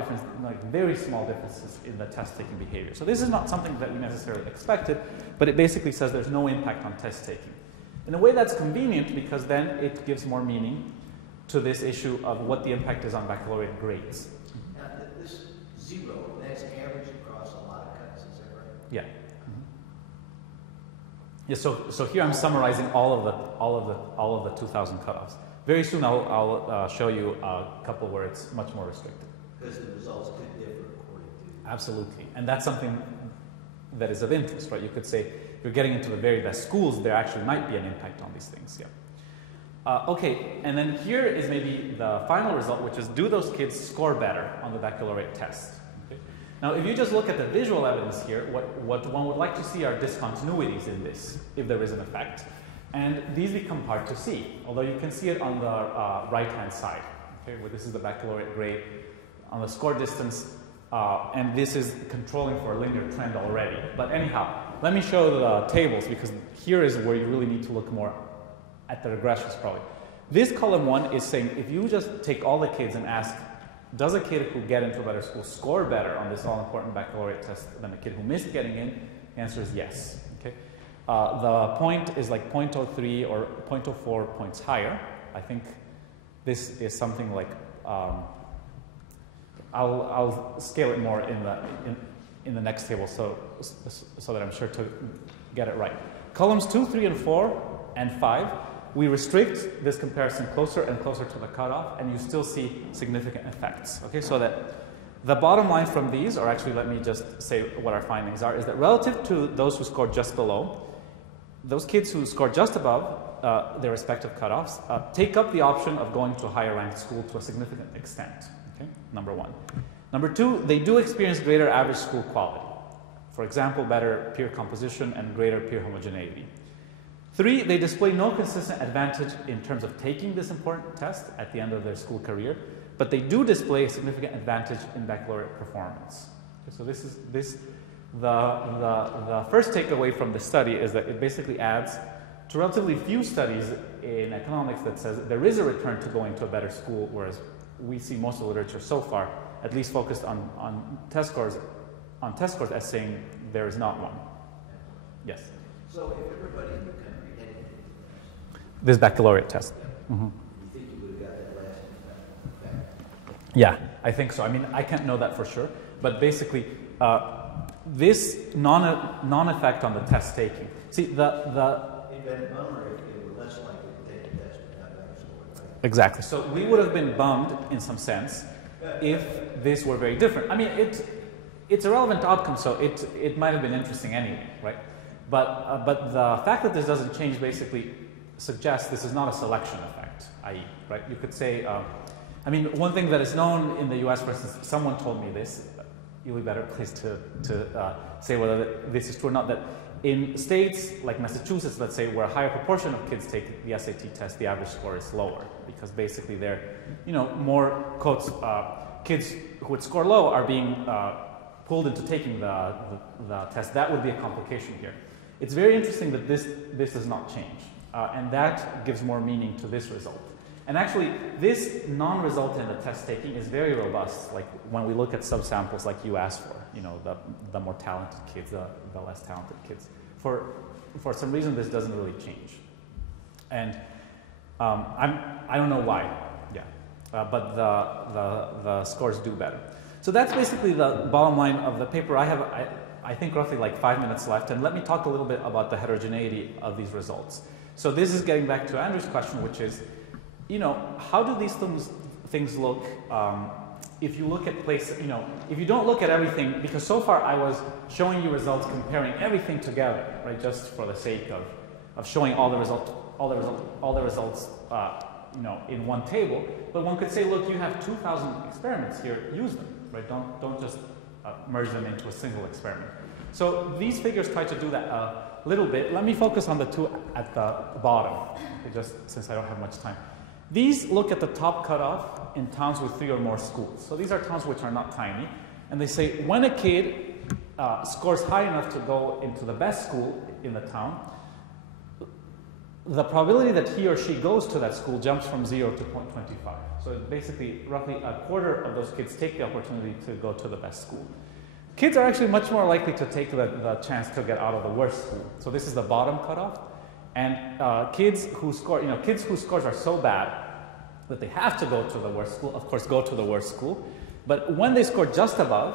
very small differences in the test-taking behavior. So this is not something that we necessarily expected, but it basically says there's no impact on test-taking. In a way that's convenient because then it gives more meaning to this issue of what the impact is on baccalaureate grades. Now, this 0, that's average across a lot of cuts, is that right? Yeah. Mm-hmm. Yeah. So here I'm summarizing all of the 2000 cutoffs. Very soon I'll show you a couple where it's much more restricted. Because the results could differ according to. Absolutely, and that's something that is of interest, right? You could say if you're getting into the very best schools, there actually might be an impact on these things. Yeah. Okay, and then here is maybe the final result, which is do those kids score better on the baccalaureate test? Okay. Now, if you just look at the visual evidence here, what one would like to see are discontinuities in this, if there is an effect. And these become hard to see, although you can see it on the right-hand side, okay, where this is the baccalaureate grade on the score distance, and this is controlling for a linear trend already. But anyhow, let me show the tables, because here is where you really need to look more at the regressions probably. This column 1 is saying if you just take all the kids and ask, does a kid who get into a better school score better on this all-important baccalaureate test than a kid who missed getting in? The answer is yes. Okay. The point is like 0.03 or 0.04 points higher. I think this is something like, I'll scale it more in the next table so that I'm sure to get it right. Columns 2, 3, and 4, and 5, we restrict this comparison closer and closer to the cutoff, and you still see significant effects. Okay, so that the bottom line from these, or actually let me just say what our findings are, is that relative to those who scored just below, those kids who scored just above their respective cutoffs take up the option of going to a higher ranked school to a significant extent. Okay, number one. Number two, they do experience greater average school quality. For example, better peer composition and greater peer homogeneity. Three, they display no consistent advantage in terms of taking this important test at the end of their school career, but they do display a significant advantage in baccalaureate performance. Okay, so the first takeaway from the study is that it basically adds to relatively few studies in economics that says there is a return to going to a better school, whereas we see most of the literature so far at least focused on test scores as saying there is not one. Yes? So if everybody in the country had this baccalaureate test. Mm-hmm. you think you would have got that last back? Yeah, I think so. I mean, I can't know that for sure, but basically, this non-effect on the test taking. See, If that number, they were less likely to take the test and not better score, right? Exactly. So we would have been bummed in some sense if this were very different. I mean, it's a relevant outcome, so it might have been interesting anyway, right? But the fact that this doesn't change basically suggests this is not a selection effect, i.e., right? You could say, I mean, one thing that is known in the U.S., for instance, someone told me this. You'll be better placed to say whether this is true or not. That in states like Massachusetts, let's say, where a higher proportion of kids take the SAT test, the average score is lower because basically they're, more quotes, kids who would score low are being pulled into taking the test. That would be a complication here. It's very interesting that this does not change, and that gives more meaning to this result. And actually, this non-result in the test taking is very robust. Like when we look at subsamples like you asked for, the more talented kids, the less talented kids. For some reason, this doesn't really change. And I don't know why. Yeah, but the scores do better. So that's basically the bottom line of the paper. I think roughly like 5 minutes left, and let me talk a little bit about the heterogeneity of these results. So this is getting back to Andrew's question, which is, how do these things look if you look at places, if you don't look at everything, because so far I was showing you results comparing everything together, right, just for the sake of showing all the results, in one table. But one could say, look, you have 2,000 experiments here, use them, right? Don't just merge them into a single experiment. So these figures try to do that a little bit. Let me focus on the two at the bottom, okay, just since I don't have much time. These look at the top cutoff in towns with 3 or more schools. So these are towns which are not tiny. And they say when a kid scores high enough to go into the best school in the town, the probability that he or she goes to that school jumps from 0 to 0.25. So basically, roughly a quarter of those kids take the opportunity to go to the best school. Kids are actually much more likely to take the chance to get out of the worst school. So this is the bottom cutoff. And kids whose scores are so bad that they have to go to the worst school, of course, go to the worst school. But when they score just above,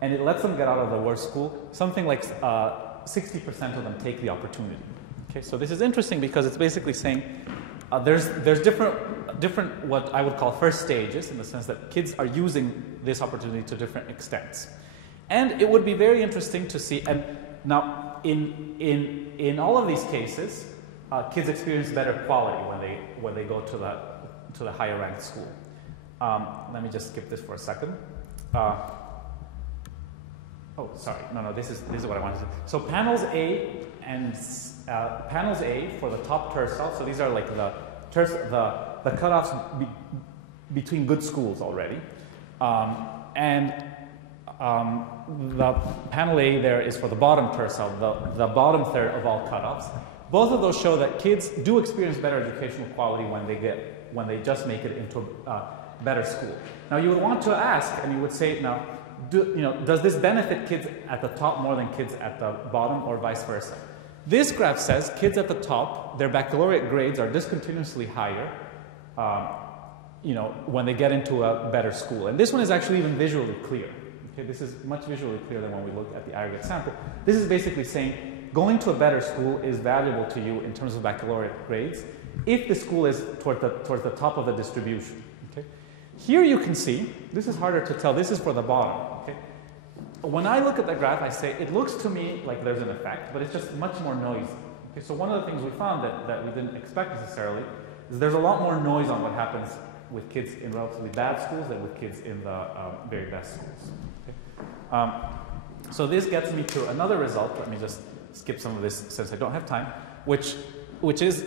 and it lets them get out of the worst school, something like 60% of them take the opportunity. Okay, so this is interesting because it's basically saying there's different what I would call first stages, in the sense that kids are using this opportunity to different extents. And it would be very interesting to see, and now in all of these cases, kids experience better quality when they go to the higher ranked school. Let me just skip this for a second. Oh, sorry. No. This is what I wanted to. So panels A and panels A for the top tercile. So these are like the cutoffs between good schools already, and the panel A there is for the bottom tercile, the bottom third of all cutoffs. Both of those show that kids do experience better educational quality when they just make it into a better school. Now you would want to ask, and you would say, now, does this benefit kids at the top more than kids at the bottom, or vice versa? This graph says kids at the top, their baccalaureate grades are discontinuously higher when they get into a better school. And this one is actually even visually clear. Okay, this is much visually clearer than when we look at the aggregate sample. This is basically saying going to a better school is valuable to you in terms of baccalaureate grades if the school is towards the top of the distribution. Okay? Here you can see, this is harder to tell, this is for the bottom. Okay? When I look at the graph, I say it looks to me like there's an effect, but it's just much more noisy. Okay? So one of the things we found that we didn't expect necessarily is there's a lot more noise on what happens with kids in relatively bad schools than with kids in the very best schools. Okay? So this gets me to another result. Let me just skip some of this since I don't have time, which is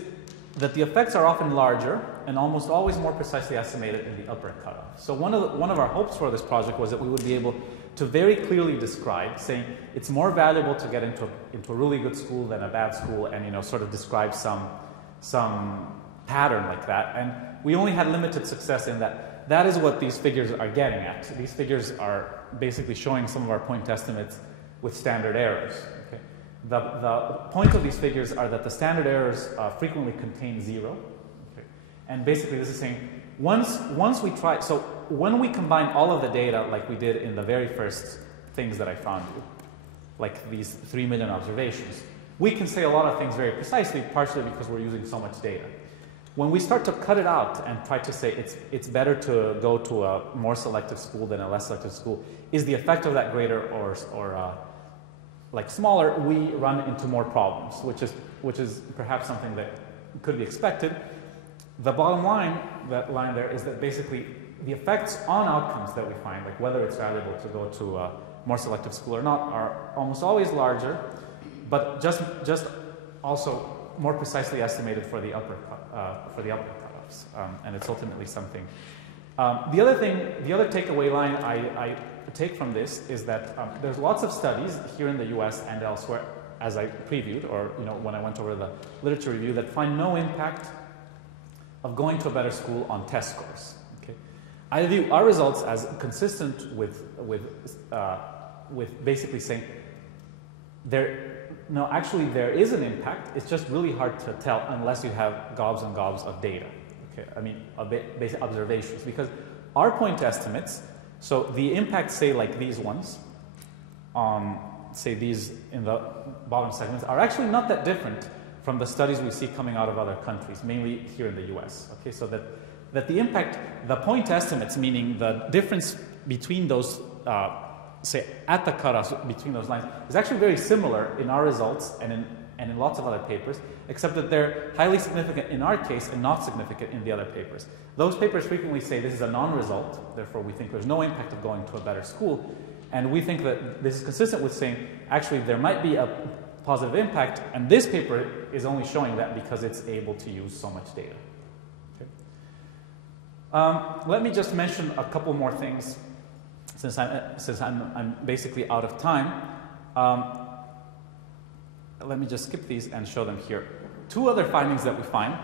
that the effects are often larger and almost always more precisely estimated in the upper cutoff. So one of our hopes for this project was that we would be able to very clearly describe, saying it's more valuable to get into a really good school than a bad school, and sort of describe some pattern like that. And we only had limited success in that. That is what these figures are getting at. These figures are basically showing some of our point estimates with standard errors. Okay? The point of these figures are that the standard errors frequently contain 0. Okay? And basically this is saying once we try, so when we combine all of the data like we did in the very first things that I found you, like these 3 million observations, we can say a lot of things very precisely, partially because we're using so much data. When we start to cut it out and try to say it's better to go to a more selective school than a less selective school, is the effect of that greater or like smaller, we run into more problems, which is perhaps something that could be expected. The bottom line, that line there, is that basically the effects on outcomes that we find, like whether it's valuable to go to a more selective school or not, are almost always larger, but just also more precisely estimated for the upper cutoffs, and it's ultimately something. The other takeaway line I take from this is that there's lots of studies here in the U.S. and elsewhere, as I previewed, or when I went over the literature review, that find no impact of going to a better school on test scores. Okay? I view our results as consistent with basically saying actually there is an impact. It's just really hard to tell unless you have gobs and gobs of data. Okay, I mean basic observations, because our point estimates. So the impacts, say like these ones, say these in the bottom segments, are actually not that different from the studies we see coming out of other countries, mainly here in the US. Okay, so that the impact, the point estimates, meaning the difference between those, say at the cutoffs between those lines, is actually very similar in our results and in lots of other papers, except that they're highly significant in our case and not significant in the other papers. Those papers frequently say this is a non-result, therefore we think there's no impact of going to a better school, and we think that this is consistent with saying actually there might be a positive impact, and this paper is only showing that because it's able to use so much data. Okay. Let me just mention a couple more things since I'm basically out of time. Let me just skip these and show them here. Two other findings that we find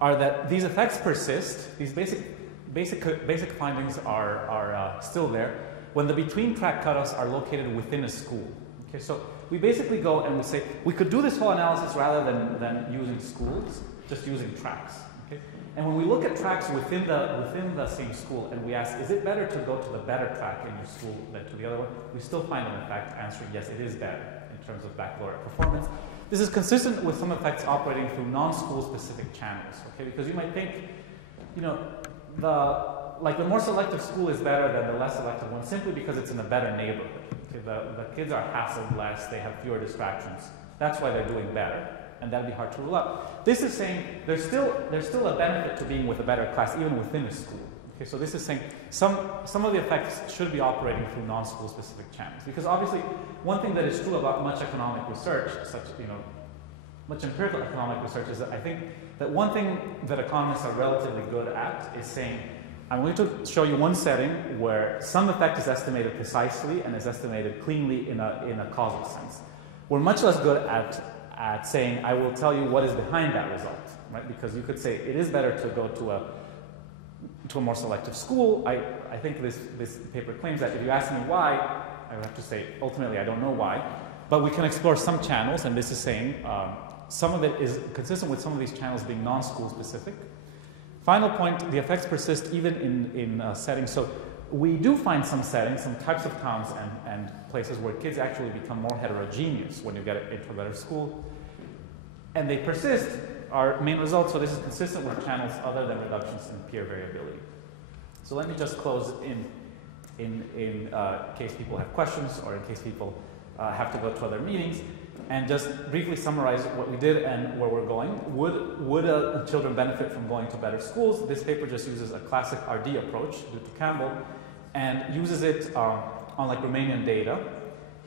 are that these effects persist. These basic findings are still there when the between track cutoffs are located within a school. Okay, so we basically go and we say we could do this whole analysis rather than using schools, just using tracks. Okay? And when we look at tracks within the same school and we ask, is it better to go to the better track in your school than to the other one, we still find an effect answering yes, it is better in terms of baccalaureate performance. This is consistent with some effects operating through non-school specific channels. Okay, because you might think, the more selective school is better than the less selective one simply because it's in a better neighborhood. Okay, the kids are hassled less, they have fewer distractions. That's why they're doing better, and that'd be hard to rule out. This is saying there's still a benefit to being with a better class even within a school. Okay, so this is saying some of the effects should be operating through non-school specific channels, because obviously one thing that is true about much economic research, much empirical economic research, is that I think that one thing that economists are relatively good at is saying, I'm going to show you one setting where some effect is estimated precisely and is estimated cleanly in a causal sense. We're much less good at saying, I will tell you what is behind that result, right? Because you could say it is better to go to a more selective school. I think this paper claims that. If you ask me why, I would have to say ultimately I don't know why. But we can explore some channels, and this is saying some of it is consistent with some of these channels being non-school specific. Final point, the effects persist even in settings. So we do find some settings, some types of towns and places where kids actually become more heterogeneous when you get into a better school. And they persist, our main results, so this is consistent with channels other than reductions in peer variability. So let me just close in case people have questions or in case people have to go to other meetings, and just briefly summarize what we did and where we're going. Would children benefit from going to better schools? This paper just uses a classic RD approach due to Campbell and uses it on like Romanian data.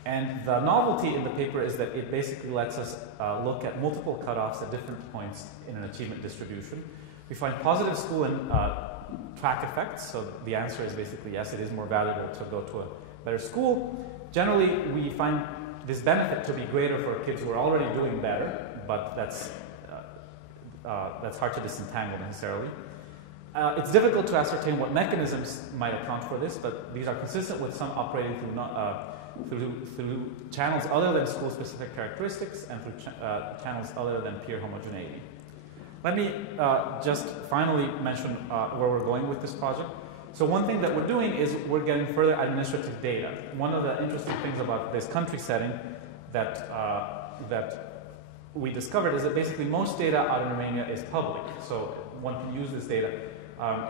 And the novelty in the paper is that it basically lets us look at multiple cutoffs at different points in an achievement distribution. We find positive school and track effects, so the answer is basically yes, it is more valuable to go to a better school. Generally, we find this benefit to be greater for kids who are already doing better, but that's hard to disentangle necessarily. It's difficult to ascertain what mechanisms might account for this, but these are consistent with some operating through channels other than school-specific characteristics and through channels other than peer homogeneity. Let me just finally mention where we're going with this project. So one thing that we're doing is we're getting further administrative data. One of the interesting things about this country setting that we discovered is that basically most data out in Romania is public, so one can use this data.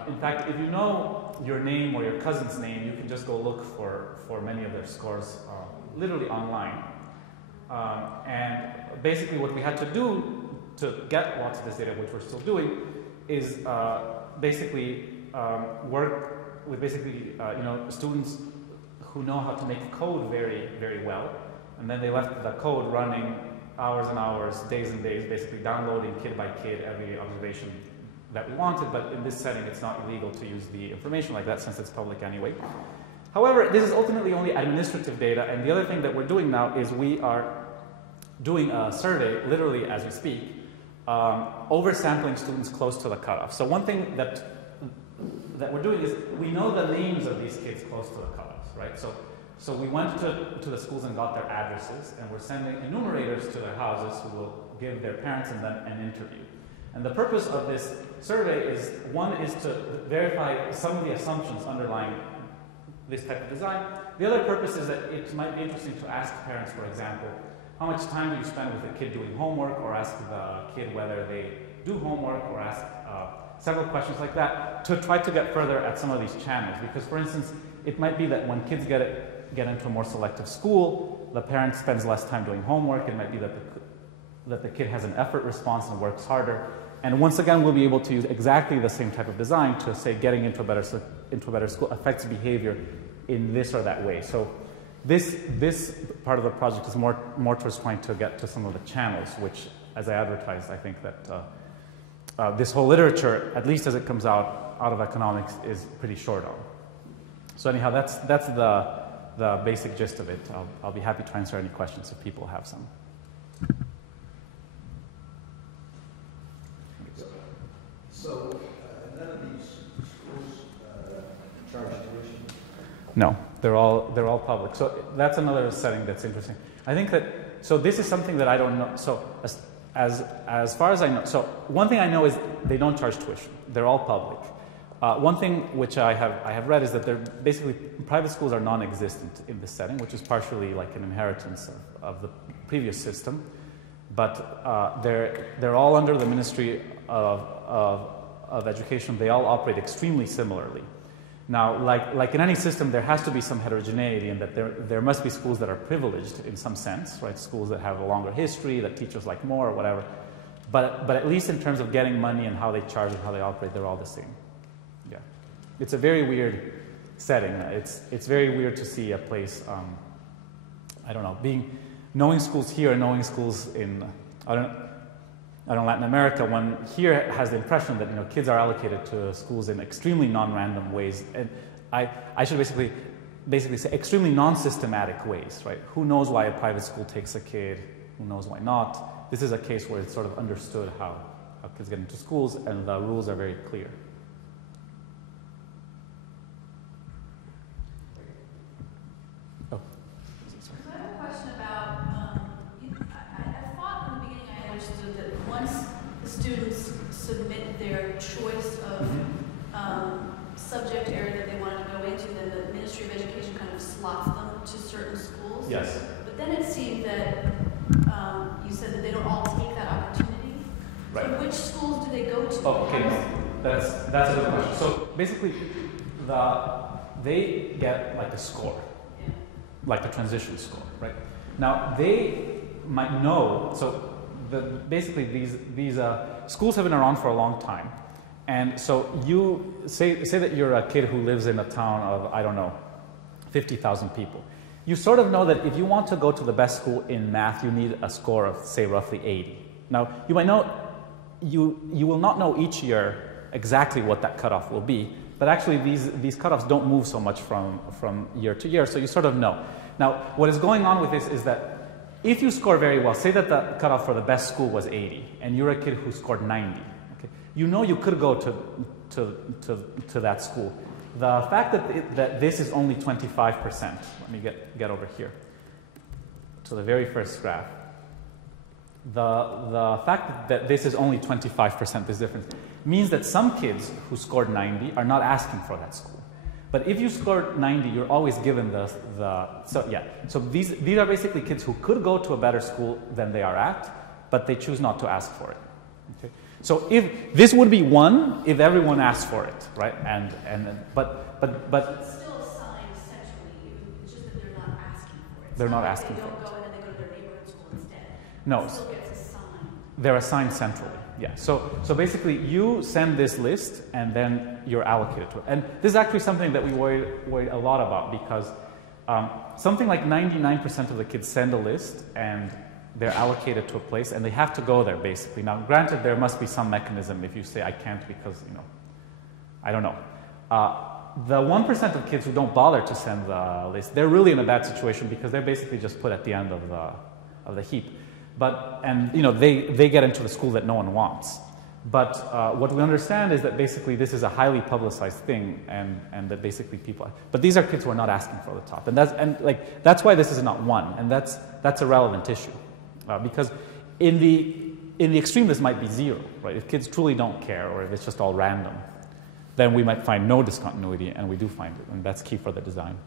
In fact, if you know your name or your cousin's name, you can just go look for many of their scores literally online. And basically what we had to do to get lots of this data, which we're still doing, is basically work with students who know how to make code very, very well. And then they left the code running hours and hours, days and days, basically downloading kid by kid every observation that we wanted, but in this setting it's not illegal to use the information like that since it's public anyway. However, this is ultimately only administrative data, and the other thing that we're doing now is we are doing a survey, literally as we speak, oversampling students close to the cutoff. So one thing that we're doing is we know the names of these kids close to the cutoffs, right? So we went to the schools and got their addresses, and we're sending enumerators to their houses who will give their parents and them an interview. And the purpose of this survey is, one is to verify some of the assumptions underlying this type of design. The other purpose is that it might be interesting to ask parents, for example, how much time do you spend with the kid doing homework, or ask the kid whether they do homework, or ask several questions like that to try to get further at some of these channels. Because, for instance, it might be that when kids get into a more selective school, the parent spends less time doing homework. It might be that the kid has an effort response and works harder. And once again, we'll be able to use exactly the same type of design to say getting into a better school affects behavior in this or that way. So this part of the project is more towards trying to get to some of the channels, which, as I advertised, I think that this whole literature, at least as it comes out of economics, is pretty short on. So anyhow, that's the basic gist of it. I'll be happy to answer any questions if people have some. So none of these schools charge tuition? No, they're all public. So that's another setting that's interesting. I think that, so this is something that I don't know. So as far as I know, so one thing I know is they don't charge tuition. They're all public. One thing which I have read is that they're basically, private schools are non-existent in this setting, which is partially like an inheritance of the previous system. But they're all under the Ministry of Education. They all operate extremely similarly. Now, like in any system, there has to be some heterogeneity, and that there must be schools that are privileged in some sense, right? Schools that have a longer history, that teachers like more, or whatever. But at least in terms of getting money and how they charge and how they operate, they're all the same. Yeah, it's a very weird setting. It's very weird to see a place. I don't know, knowing schools here and knowing schools in Latin America, one here has the impression that kids are allocated to schools in extremely non-random ways, and I should basically say extremely non-systematic ways, right? Who knows why a private school takes a kid? Who knows why not? This is a case where it's sort of understood how kids get into schools, and the rules are very clear. I have a question about subject area that they wanted to go into, then the Ministry of Education kind of slots them to certain schools. Yes. But then it seemed that you said that they don't all take that opportunity. Right. So which schools do they go to? Oh, okay. That's a good question. So basically, they get like a score, like a transition score, right? Now they might know. So basically, these schools have been around for a long time, and so you say that you're a kid who lives in a town of, I don't know, 50,000 people. You sort of know that if you want to go to the best school in math, you need a score of, say, roughly 80. Now you might know, you will not know each year exactly what that cutoff will be, but actually these cutoffs don't move so much from year to year, so you sort of know. Now, what is going on with this is that if you score very well, say that the cutoff for the best school was 80, and you're a kid who scored 90, okay, you know you could go to that school. The fact that this is only 25%, let me get over here to the very first graph. The fact that this is only 25%, this difference, means that some kids who scored 90 are not asking for that school. But if you scored 90, you're always given so these are basically kids who could go to a better school than they are at, but they choose not to ask for it. Okay? So if this would be 1 if everyone asked for it, right? But it's still assigned centrally. It's just that they're not asking for it. They're not asking for it. They don't go in and they go to their neighborhood school instead. No. It still gets assigned. They're assigned centrally. Yeah. So basically, you send this list, and then you're allocated to it. And this is actually something that we worry a lot about, because something like 99% of the kids send a list, and they're allocated to a place, and they have to go there, basically. Now, granted, there must be some mechanism if you say, I can't because, I don't know. The 1% of kids who don't bother to send the list, they're really in a bad situation, because they're basically just put at the end of the heap. They get into the school that no one wants. But what we understand is that basically this is a highly publicized thing, and that basically people. But these are kids who are not asking for the top, and that's why this is not 1, and that's a relevant issue, because in the extreme this might be 0, right? If kids truly don't care, or if it's just all random, then we might find no discontinuity, and we do find it, and that's key for the design.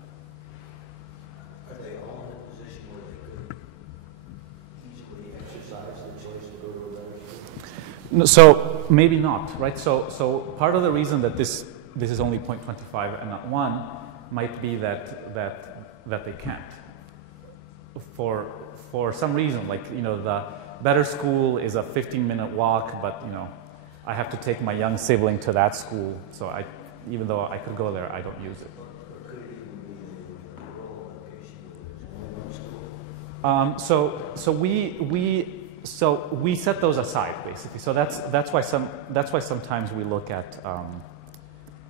Are they all in a position where they could easily exercise the choice to go to a better school? No, so maybe not, right? So part of the reason that this is only 0.25 and not 1 might be that they can't. For some reason, like the better school is a 15-minute walk, but I have to take my young sibling to that school, so even though I could go there, I don't use it. Or could it even be the rural location where there's only one school? So we set those aside, basically. So that's why sometimes we look at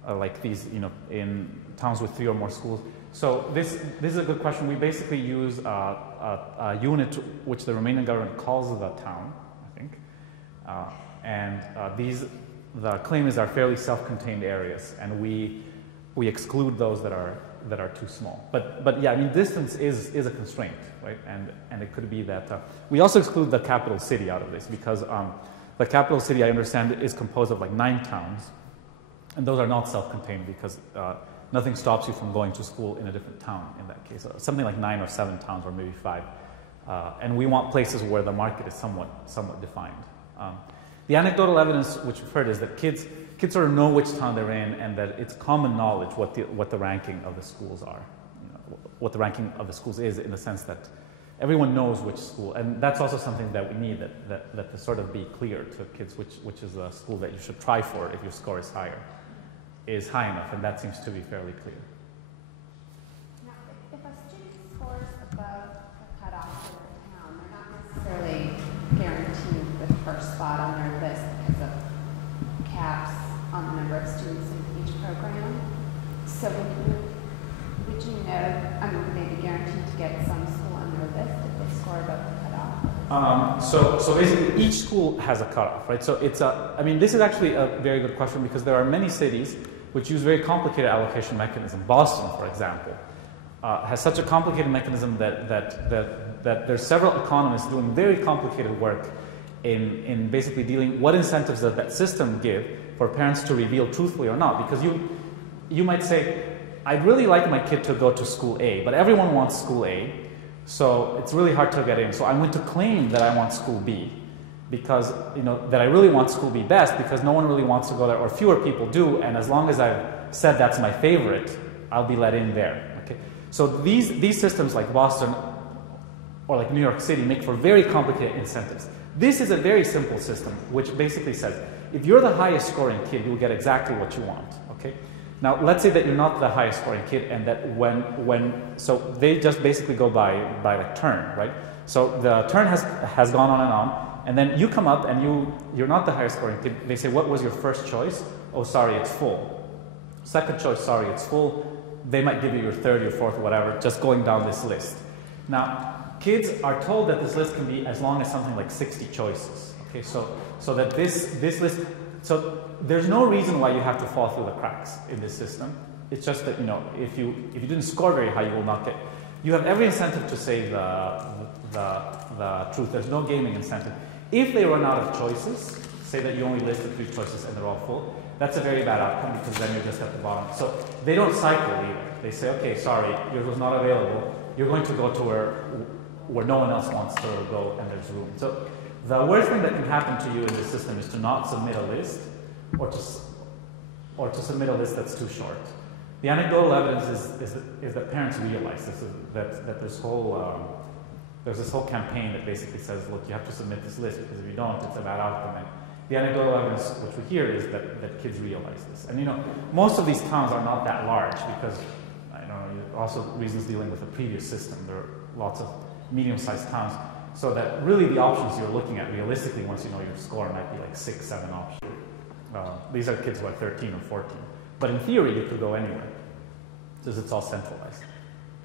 like these, in towns with 3 or more schools. So this is a good question. We basically use a unit which the Romanian government calls the town, I think. The claim is are fairly self-contained areas, and we exclude those that are too small. But yeah, I mean, distance is a constraint, right? And it could be that we also exclude the capital city out of this, because the capital city, I understand, is composed of like 9 towns, and those are not self-contained, because nothing stops you from going to school in a different town in that case. Something like 9 or 7 towns, or maybe 5. And we want places where the market is somewhat defined. The anecdotal evidence which we've heard is that kids sort of know which town they're in, and that it's common knowledge what the ranking of the schools are. What the ranking of the schools is, in the sense that everyone knows which school, and that's also something that we need, that to sort of be clear to kids which is a school that you should try for if your score is high enough, and that seems to be fairly clear. Now, if a student scores above the cutoff for the town, they're not necessarily guaranteed the first spot on their list because of caps on the number of students in each program. So would you know, would they be guaranteed to get some school on their list if they score above the cutoff? So basically each school has a cutoff, right? So this is actually a very good question, because there are many cities which use very complicated allocation mechanism. Boston, for example, has such a complicated mechanism that there's several economists doing very complicated work in basically dealing what incentives does that system give for parents to reveal truthfully or not. Because you might say, I'd really like my kid to go to school A, but everyone wants school A, so it's really hard to get in. So I'm going to claim that I want school B, because, that I really want school B best, because no one really wants to go there, or fewer people do, and as long as I've said that's my favorite, I'll be let in there. Okay? So these systems like Boston or like New York City make for very complicated incentives. This is a very simple system, which basically says, if you're the highest scoring kid, you'll get exactly what you want. Okay? Now, let's say that you're not the highest scoring kid, and that so they just basically go by like turn, right? So the turn has gone on, and then you come up and you're not the highest scoring kid. They say, what was your first choice? Oh, sorry, it's full. Second choice, sorry, it's full. They might give you your third, your fourth, whatever, just going down this list. Now, kids are told that this list can be as long as something like 60 choices. Okay, so that this list, so there's no reason why you have to fall through the cracks in this system. It's just that, if you didn't score very high, you will not get. You have every incentive to say the truth. There's no gaming incentive. If they run out of choices, say that you only listed 3 choices and they're all full, that's a very bad outcome, because then you're just at the bottom. So they don't cycle either. They say, okay, sorry, yours was not available. You're going to go to where no one else wants to go and there's room. So the worst thing that can happen to you in this system is to not submit a list, or to submit a list that's too short. The anecdotal evidence is that parents realize this, that there's this whole campaign that basically says, look, you have to submit this list, because if you don't, it's a bad outcome. And the anecdotal evidence which we hear is that kids realize this. And most of these towns are not that large, because also reasons dealing with the previous system. There are lots of medium-sized towns, so that really the options you're looking at realistically, once you know your score, might be like 6, 7 options. These are kids who are 13 or 14. But in theory, you could go anywhere, because it's all centralized.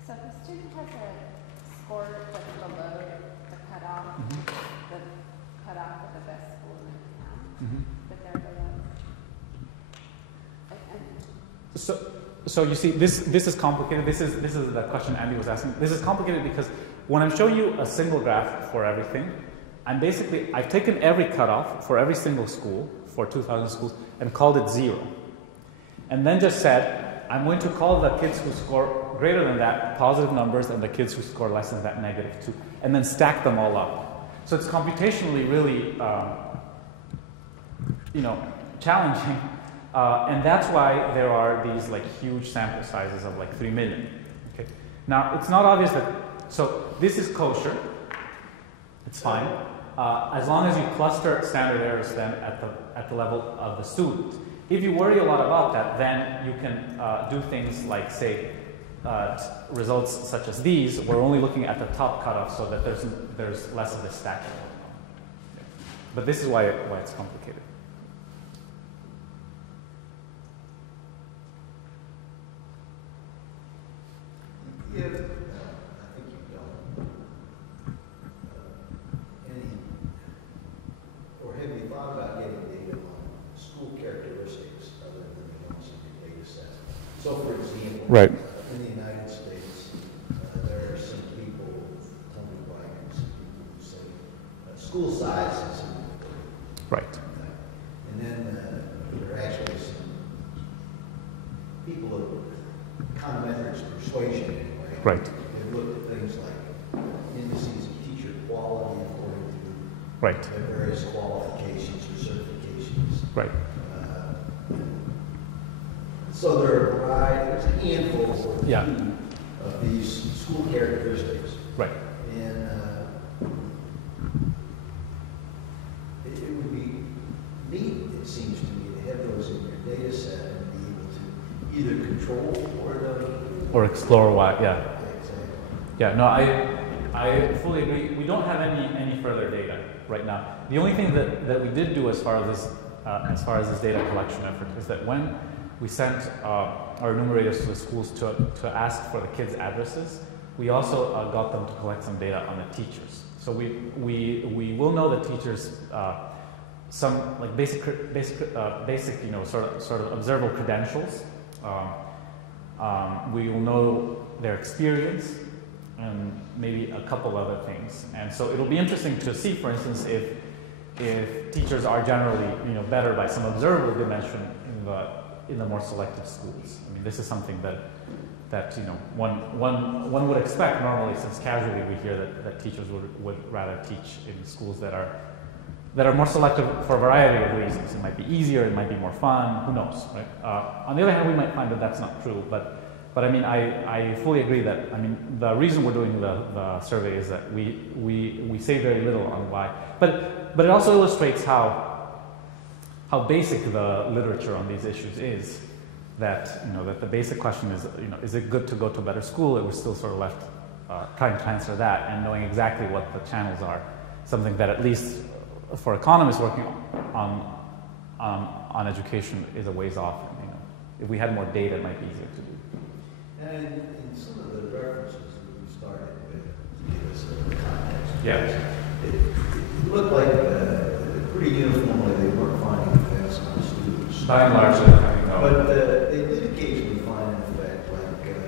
So if a student has a score that's below the cutoff, the cutoff of the best school in the town, that they're below. So you see, this is complicated. This is the question Andy was asking. This is complicated because when I'm showing you a single graph for everything, I've taken every cutoff for every single school, for 2,000 schools, and called it 0. And then just said, I'm going to call the kids who score greater than that positive numbers, and the kids who score less than that -2, and then stack them all up. So it's computationally really, challenging. And that's why there are these like huge sample sizes of like 3 million. Okay. Now it's not obvious that, so this is kosher. It's fine, as long as you cluster standard errors then at the level of the student. If you worry a lot about that, then you can do things like say results such as these. We're only looking at the top cutoff, so that there's less of this stacking. But this is why it's complicated. If, I think you don't, or have you thought about getting data on school characteristics other than the ones in your data set? So, for example, right. In the United States, there are some people, Tony White, and some people who say school size is important. Right. And then there are actually some people of econometrics persuasion. Right. They've looked at things like indices of teacher quality according to their various qualifications or certifications. Right. So there are a variety, there's a handful or few of these school characteristics. Right. And it would be neat, it seems to me, to have those in your data set and be able to either control or explore why, Exactly. Yeah, no, I fully agree. We don't have any further data right now. The only thing that we did do as far as this data collection effort is that when we sent our enumerators to the schools to ask for the kids' addresses, we also got them to collect some data on the teachers. So we will know the teachers some like basic sort of observable credentials. We will know their experience and maybe a couple other things. And so it'll be interesting to see, for instance, if teachers are generally better by some observable dimension in the more selective schools. I mean, this is something that you know, one would expect normally, since casually we hear that teachers would rather teach in schools that are more selective for a variety of reasons. It might be easier, it might be more fun, who knows, right? On the other hand, we might find that that's not true, but I mean, I fully agree that, I mean, the reason we're doing the survey is that we say very little on why, but it also illustrates how basic the literature on these issues is. That, you know, that the basic question is, you know, is it good to go to a better school? And we're still sort of left trying to answer that, and knowing exactly what the channels are, something that at least for economists working on education is a ways off. You know, if we had more data, it might be easier to do. And in some of the references that we started with, to give us a context, Yeah. it looked like pretty uniformly they weren't finding effects on the students. By and large, I think, But they did occasionally find an effect, like, it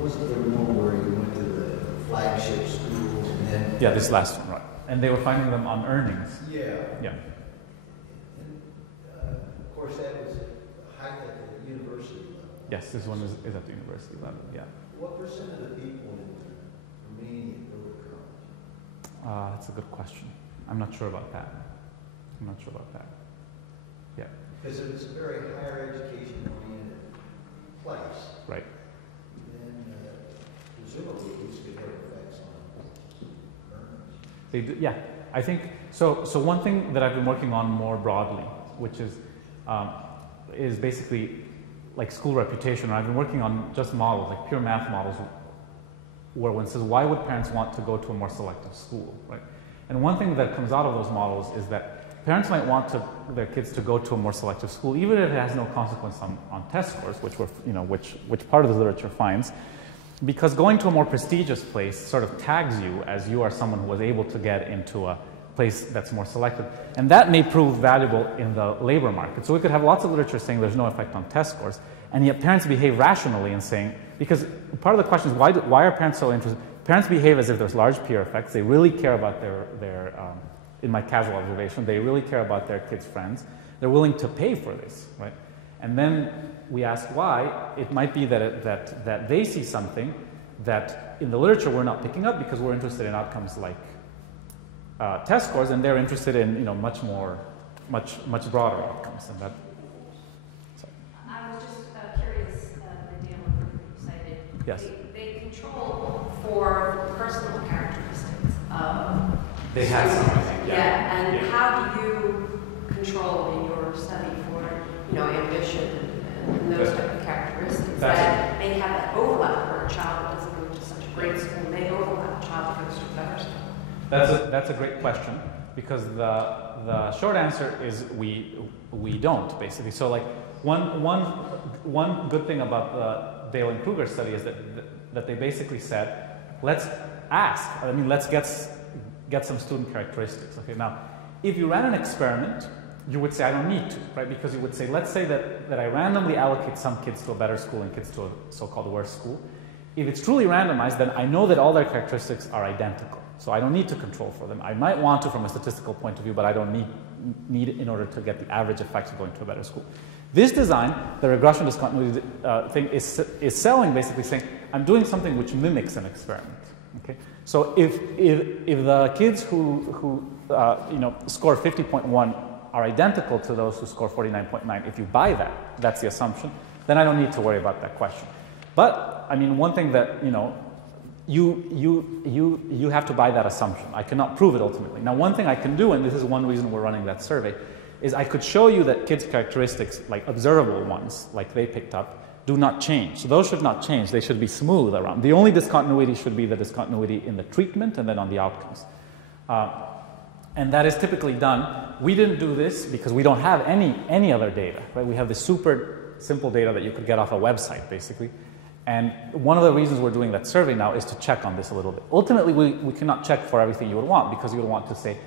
wasn't there one where you went to the flagship schools and then... yeah, this last one, right. And they were finding them on earnings. Yeah. Yeah. And, of course, that was high at the university level. Yes, this one is at the university level, yeah. What percent of the people in Romania go to college? That's a good question. I'm not sure about that. Yeah. Because it's a very higher education-oriented place. Right. Then presumably these could have effects on earnings. They do, yeah. I think so. One thing that I've been working on more broadly, which is basically like school reputation. I've been working on just models, like pure math models, where one says, why would parents want to go to a more selective school, right? And one thing that comes out of those models is that parents might want their kids to go to a more selective school, even if it has no consequence on test scores, which part of the literature finds, because going to a more prestigious place sort of tags you as you are someone who was able to get into a place that's more selective, and that may prove valuable in the labor market. So we could have lots of literature saying there's no effect on test scores, and yet parents behave rationally in saying, because part of the question is why are parents so interested? Parents behave as if there's large peer effects. They really care about their in my casual observation, they really care about their kids' friends. They're willing to pay for this, right? And then we ask why. It might be that they see something that in the literature we're not picking up because we're interested in outcomes like test scores, and they're interested in much broader outcomes. And that. Sorry. I was just curious, the deal you cited. Yes. They control for personal characteristics of. They have some, I think. Yeah, and how do you control in your study for ambition and those type of characteristics that may have that overlap where a child doesn't go to such a great school, may overlap a child that goes to a better school? That's a great question, because the short answer is we don't, basically. So like one good thing about the Dale and Kruger study is that they basically said, let's ask. I mean, let's get some student characteristics. Okay, now if you ran an experiment, you would say I don't need to, right? Because you would say, let's say that I randomly allocate some kids to a better school and kids to a so-called worse school. If it's truly randomized, then I know that all their characteristics are identical. So I don't need to control for them. I might want to from a statistical point of view, but I don't need in order to get the average effect of going to a better school. This design, the regression discontinuity thing, is selling, basically saying, I'm doing something which mimics an experiment. Okay? So if the kids who score 50.1 are identical to those who score 49.9, if you buy that, that's the assumption, then I don't need to worry about that question. But I mean, one thing that you have to buy that assumption. I cannot prove it ultimately. Now, one thing I can do, and this is one reason we're running that survey, is I could show you that kids' characteristics, like observable ones, like they picked up, do not change. So those should not change. They should be smooth around. The only discontinuity should be the discontinuity in the treatment and then on the outcomes. And that is typically done. We didn't do this because we don't have any other data, right? We have this super simple data that you could get off a website, basically. And one of the reasons we're doing that survey now is to check on this a little bit. Ultimately, we cannot check for everything you would want, because you would want to say,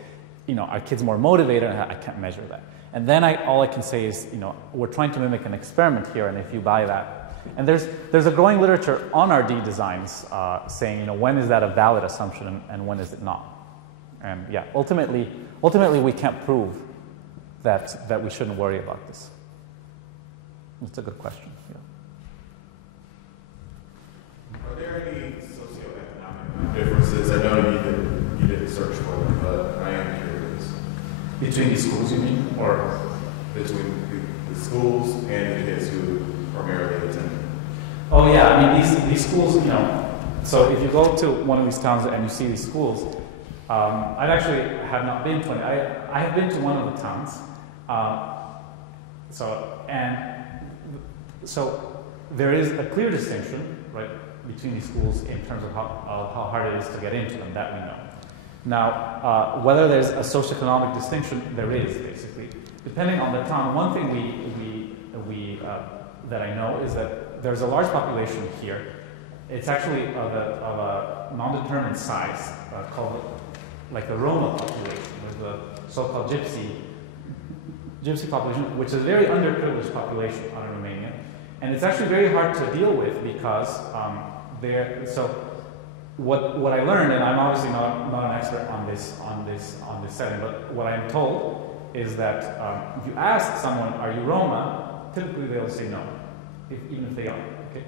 are kids more motivated? And I can't measure that. And then all I can say is, we're trying to mimic an experiment here, and if you buy that. And there's a growing literature on RD designs saying, when is that a valid assumption and when is it not? And yeah, ultimately we can't prove that we shouldn't worry about this. It's a good question. Yeah. Are there any socioeconomic differences? I know you didn't search for them, but I am curious. Between the schools, you mean, or Between the schools and the kids who primarily attend? Oh yeah, I mean these schools, you know. So if you go to one of these towns and you see these schools, I actually have not been to any. I have been to one of the towns. So there is a clear distinction, right, between these schools in terms of how hard it is to get into them. That we know. Now, whether there's a socioeconomic distinction, there is basically. Depending on the town, one thing that I know is that there's a large population here. It's actually of a non-determined size, called like the Roma population, or the so-called gypsy population, which is a very underprivileged population out of Romania, and it's actually very hard to deal with because So what I learned, and I'm obviously not an expert on this setting, but what I'm told is that if you ask someone, "Are you Roma?" typically they'll say no, even if they are. Okay,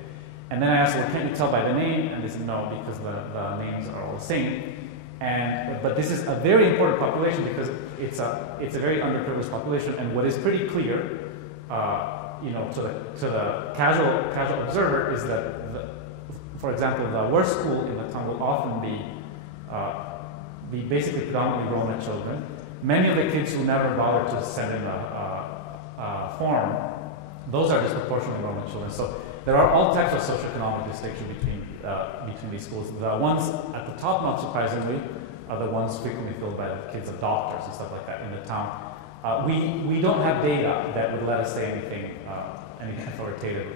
and then I asked, "Well, can't you tell by the name?" And they said no, because the names are all the same. But this is a very important population because it's a very underprivileged population, and what is pretty clear, to the casual observer is that, for example, the worst school in the town will often be basically predominantly Roma children. Many of the kids who never bother to send in a form, those are disproportionately Roma children. So there are all types of socioeconomic distinction between these schools. The ones at the top, not surprisingly, are the ones frequently filled by the kids of doctors and stuff like that in the town. We don't have data that would let us say anything authoritative,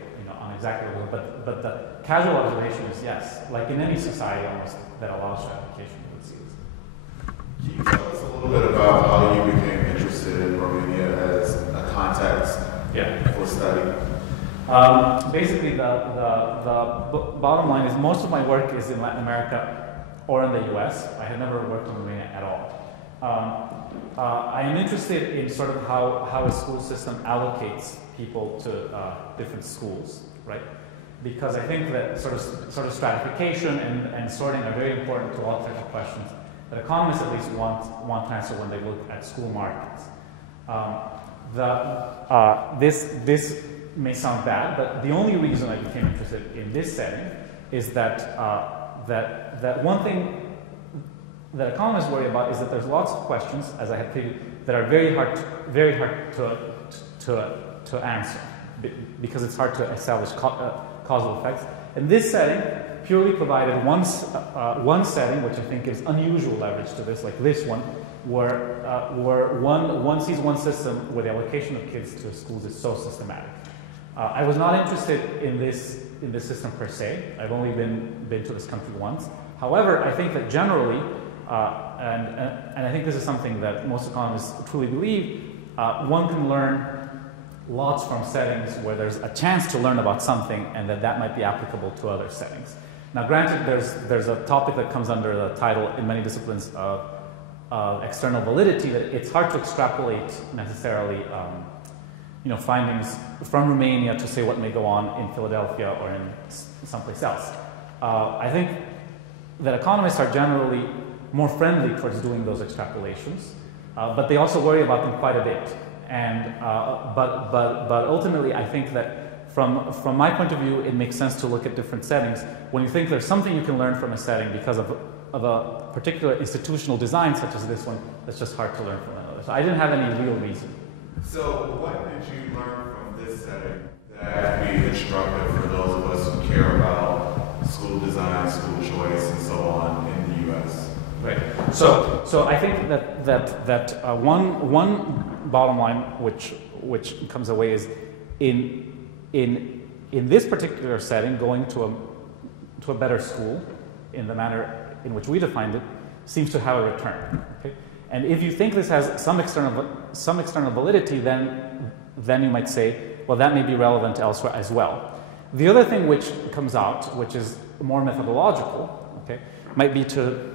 on exactly what, but the casual observation is yes, like in any society almost that allows stratification, you would see this. Can you tell us a little bit about how you became interested in Romania as a context for study? Basically, the bottom line is most of my work is in Latin America or in the US. I had never worked in Romania at all. I am interested in sort of how a school system allocates people to different schools, right? Because I think that sort of stratification and sorting are very important to all types of questions that economists at least want to answer when they look at school markets. This may sound bad, but the only reason I became interested in this setting is that one thing that economists worry about is that there's lots of questions, as I had figured, that are very hard to answer because it's hard to establish causal effects. And this setting purely provided one setting, which I think is unusual leverage to this, like this one, where one sees one system where the allocation of kids to schools is so systematic. I was not interested in this system per se. I've only been to this country once. However, I think that generally, and I think this is something that most economists truly believe, one can learn lots from settings where there's a chance to learn about something and that might be applicable to other settings. Now granted, there's a topic that comes under the title in many disciplines of external validity, that it's hard to extrapolate necessarily findings from Romania to say what may go on in Philadelphia or in someplace else. I think that economists are generally more friendly towards doing those extrapolations, but they also worry about them quite a bit. And but ultimately, I think that from my point of view, it makes sense to look at different settings. When you think there's something you can learn from a setting because of a particular institutional design, such as this one, that's just hard to learn from another. So I didn't have any real reason. So what did you learn from this setting that would be instructive for those of us who care about school design, school choice, and so on in the U.S.? Right. So I think that one bottom line which comes away is in this particular setting, going to a better school in the manner in which we defined it seems to have a return. Okay? And if you think this has some external validity, then you might say, well, that may be relevant elsewhere as well. The other thing which comes out, which is more methodological, okay, might be to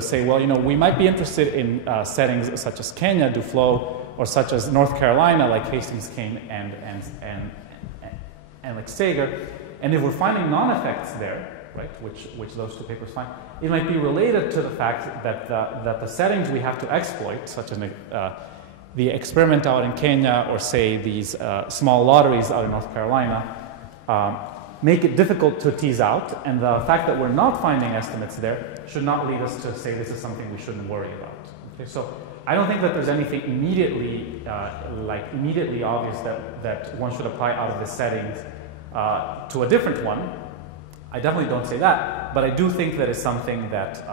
say, well, we might be interested in settings such as Kenya, Duflo, or such as North Carolina, like Hastings, Kane, and like Sager. And if we're finding non-effects there, right, which those two papers find, it might be related to the fact that the settings we have to exploit, such as the experiment out in Kenya, or say these small lotteries out in North Carolina, make it difficult to tease out, and the fact that we're not finding estimates there should not lead us to say this is something we shouldn't worry about. Okay, so I don't think that there's anything immediately obvious that one should apply out of the settings to a different one. I definitely don't say that, but I do think that it's something that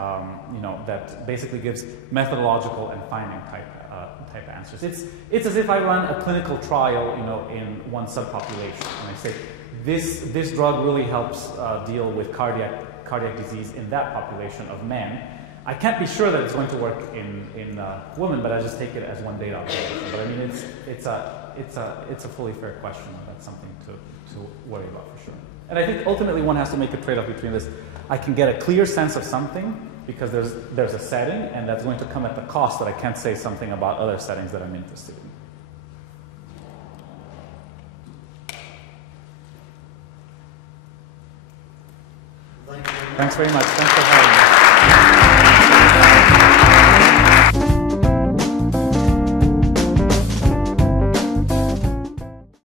that basically gives methodological and finding type answers. It's as if I run a clinical trial, in one subpopulation, and I say this drug really helps deal with cardiac disease in that population of men. I can't be sure that it's going to work in women, but I just take it as one data observation. But I mean, it's a fully fair question, and that's something to worry about for sure. And I think ultimately one has to make a trade-off between this. I can get a clear sense of something because there's a setting, and that's going to come at the cost that I can't say something about other settings that I'm interested in. Thanks very much. Thanks for having me.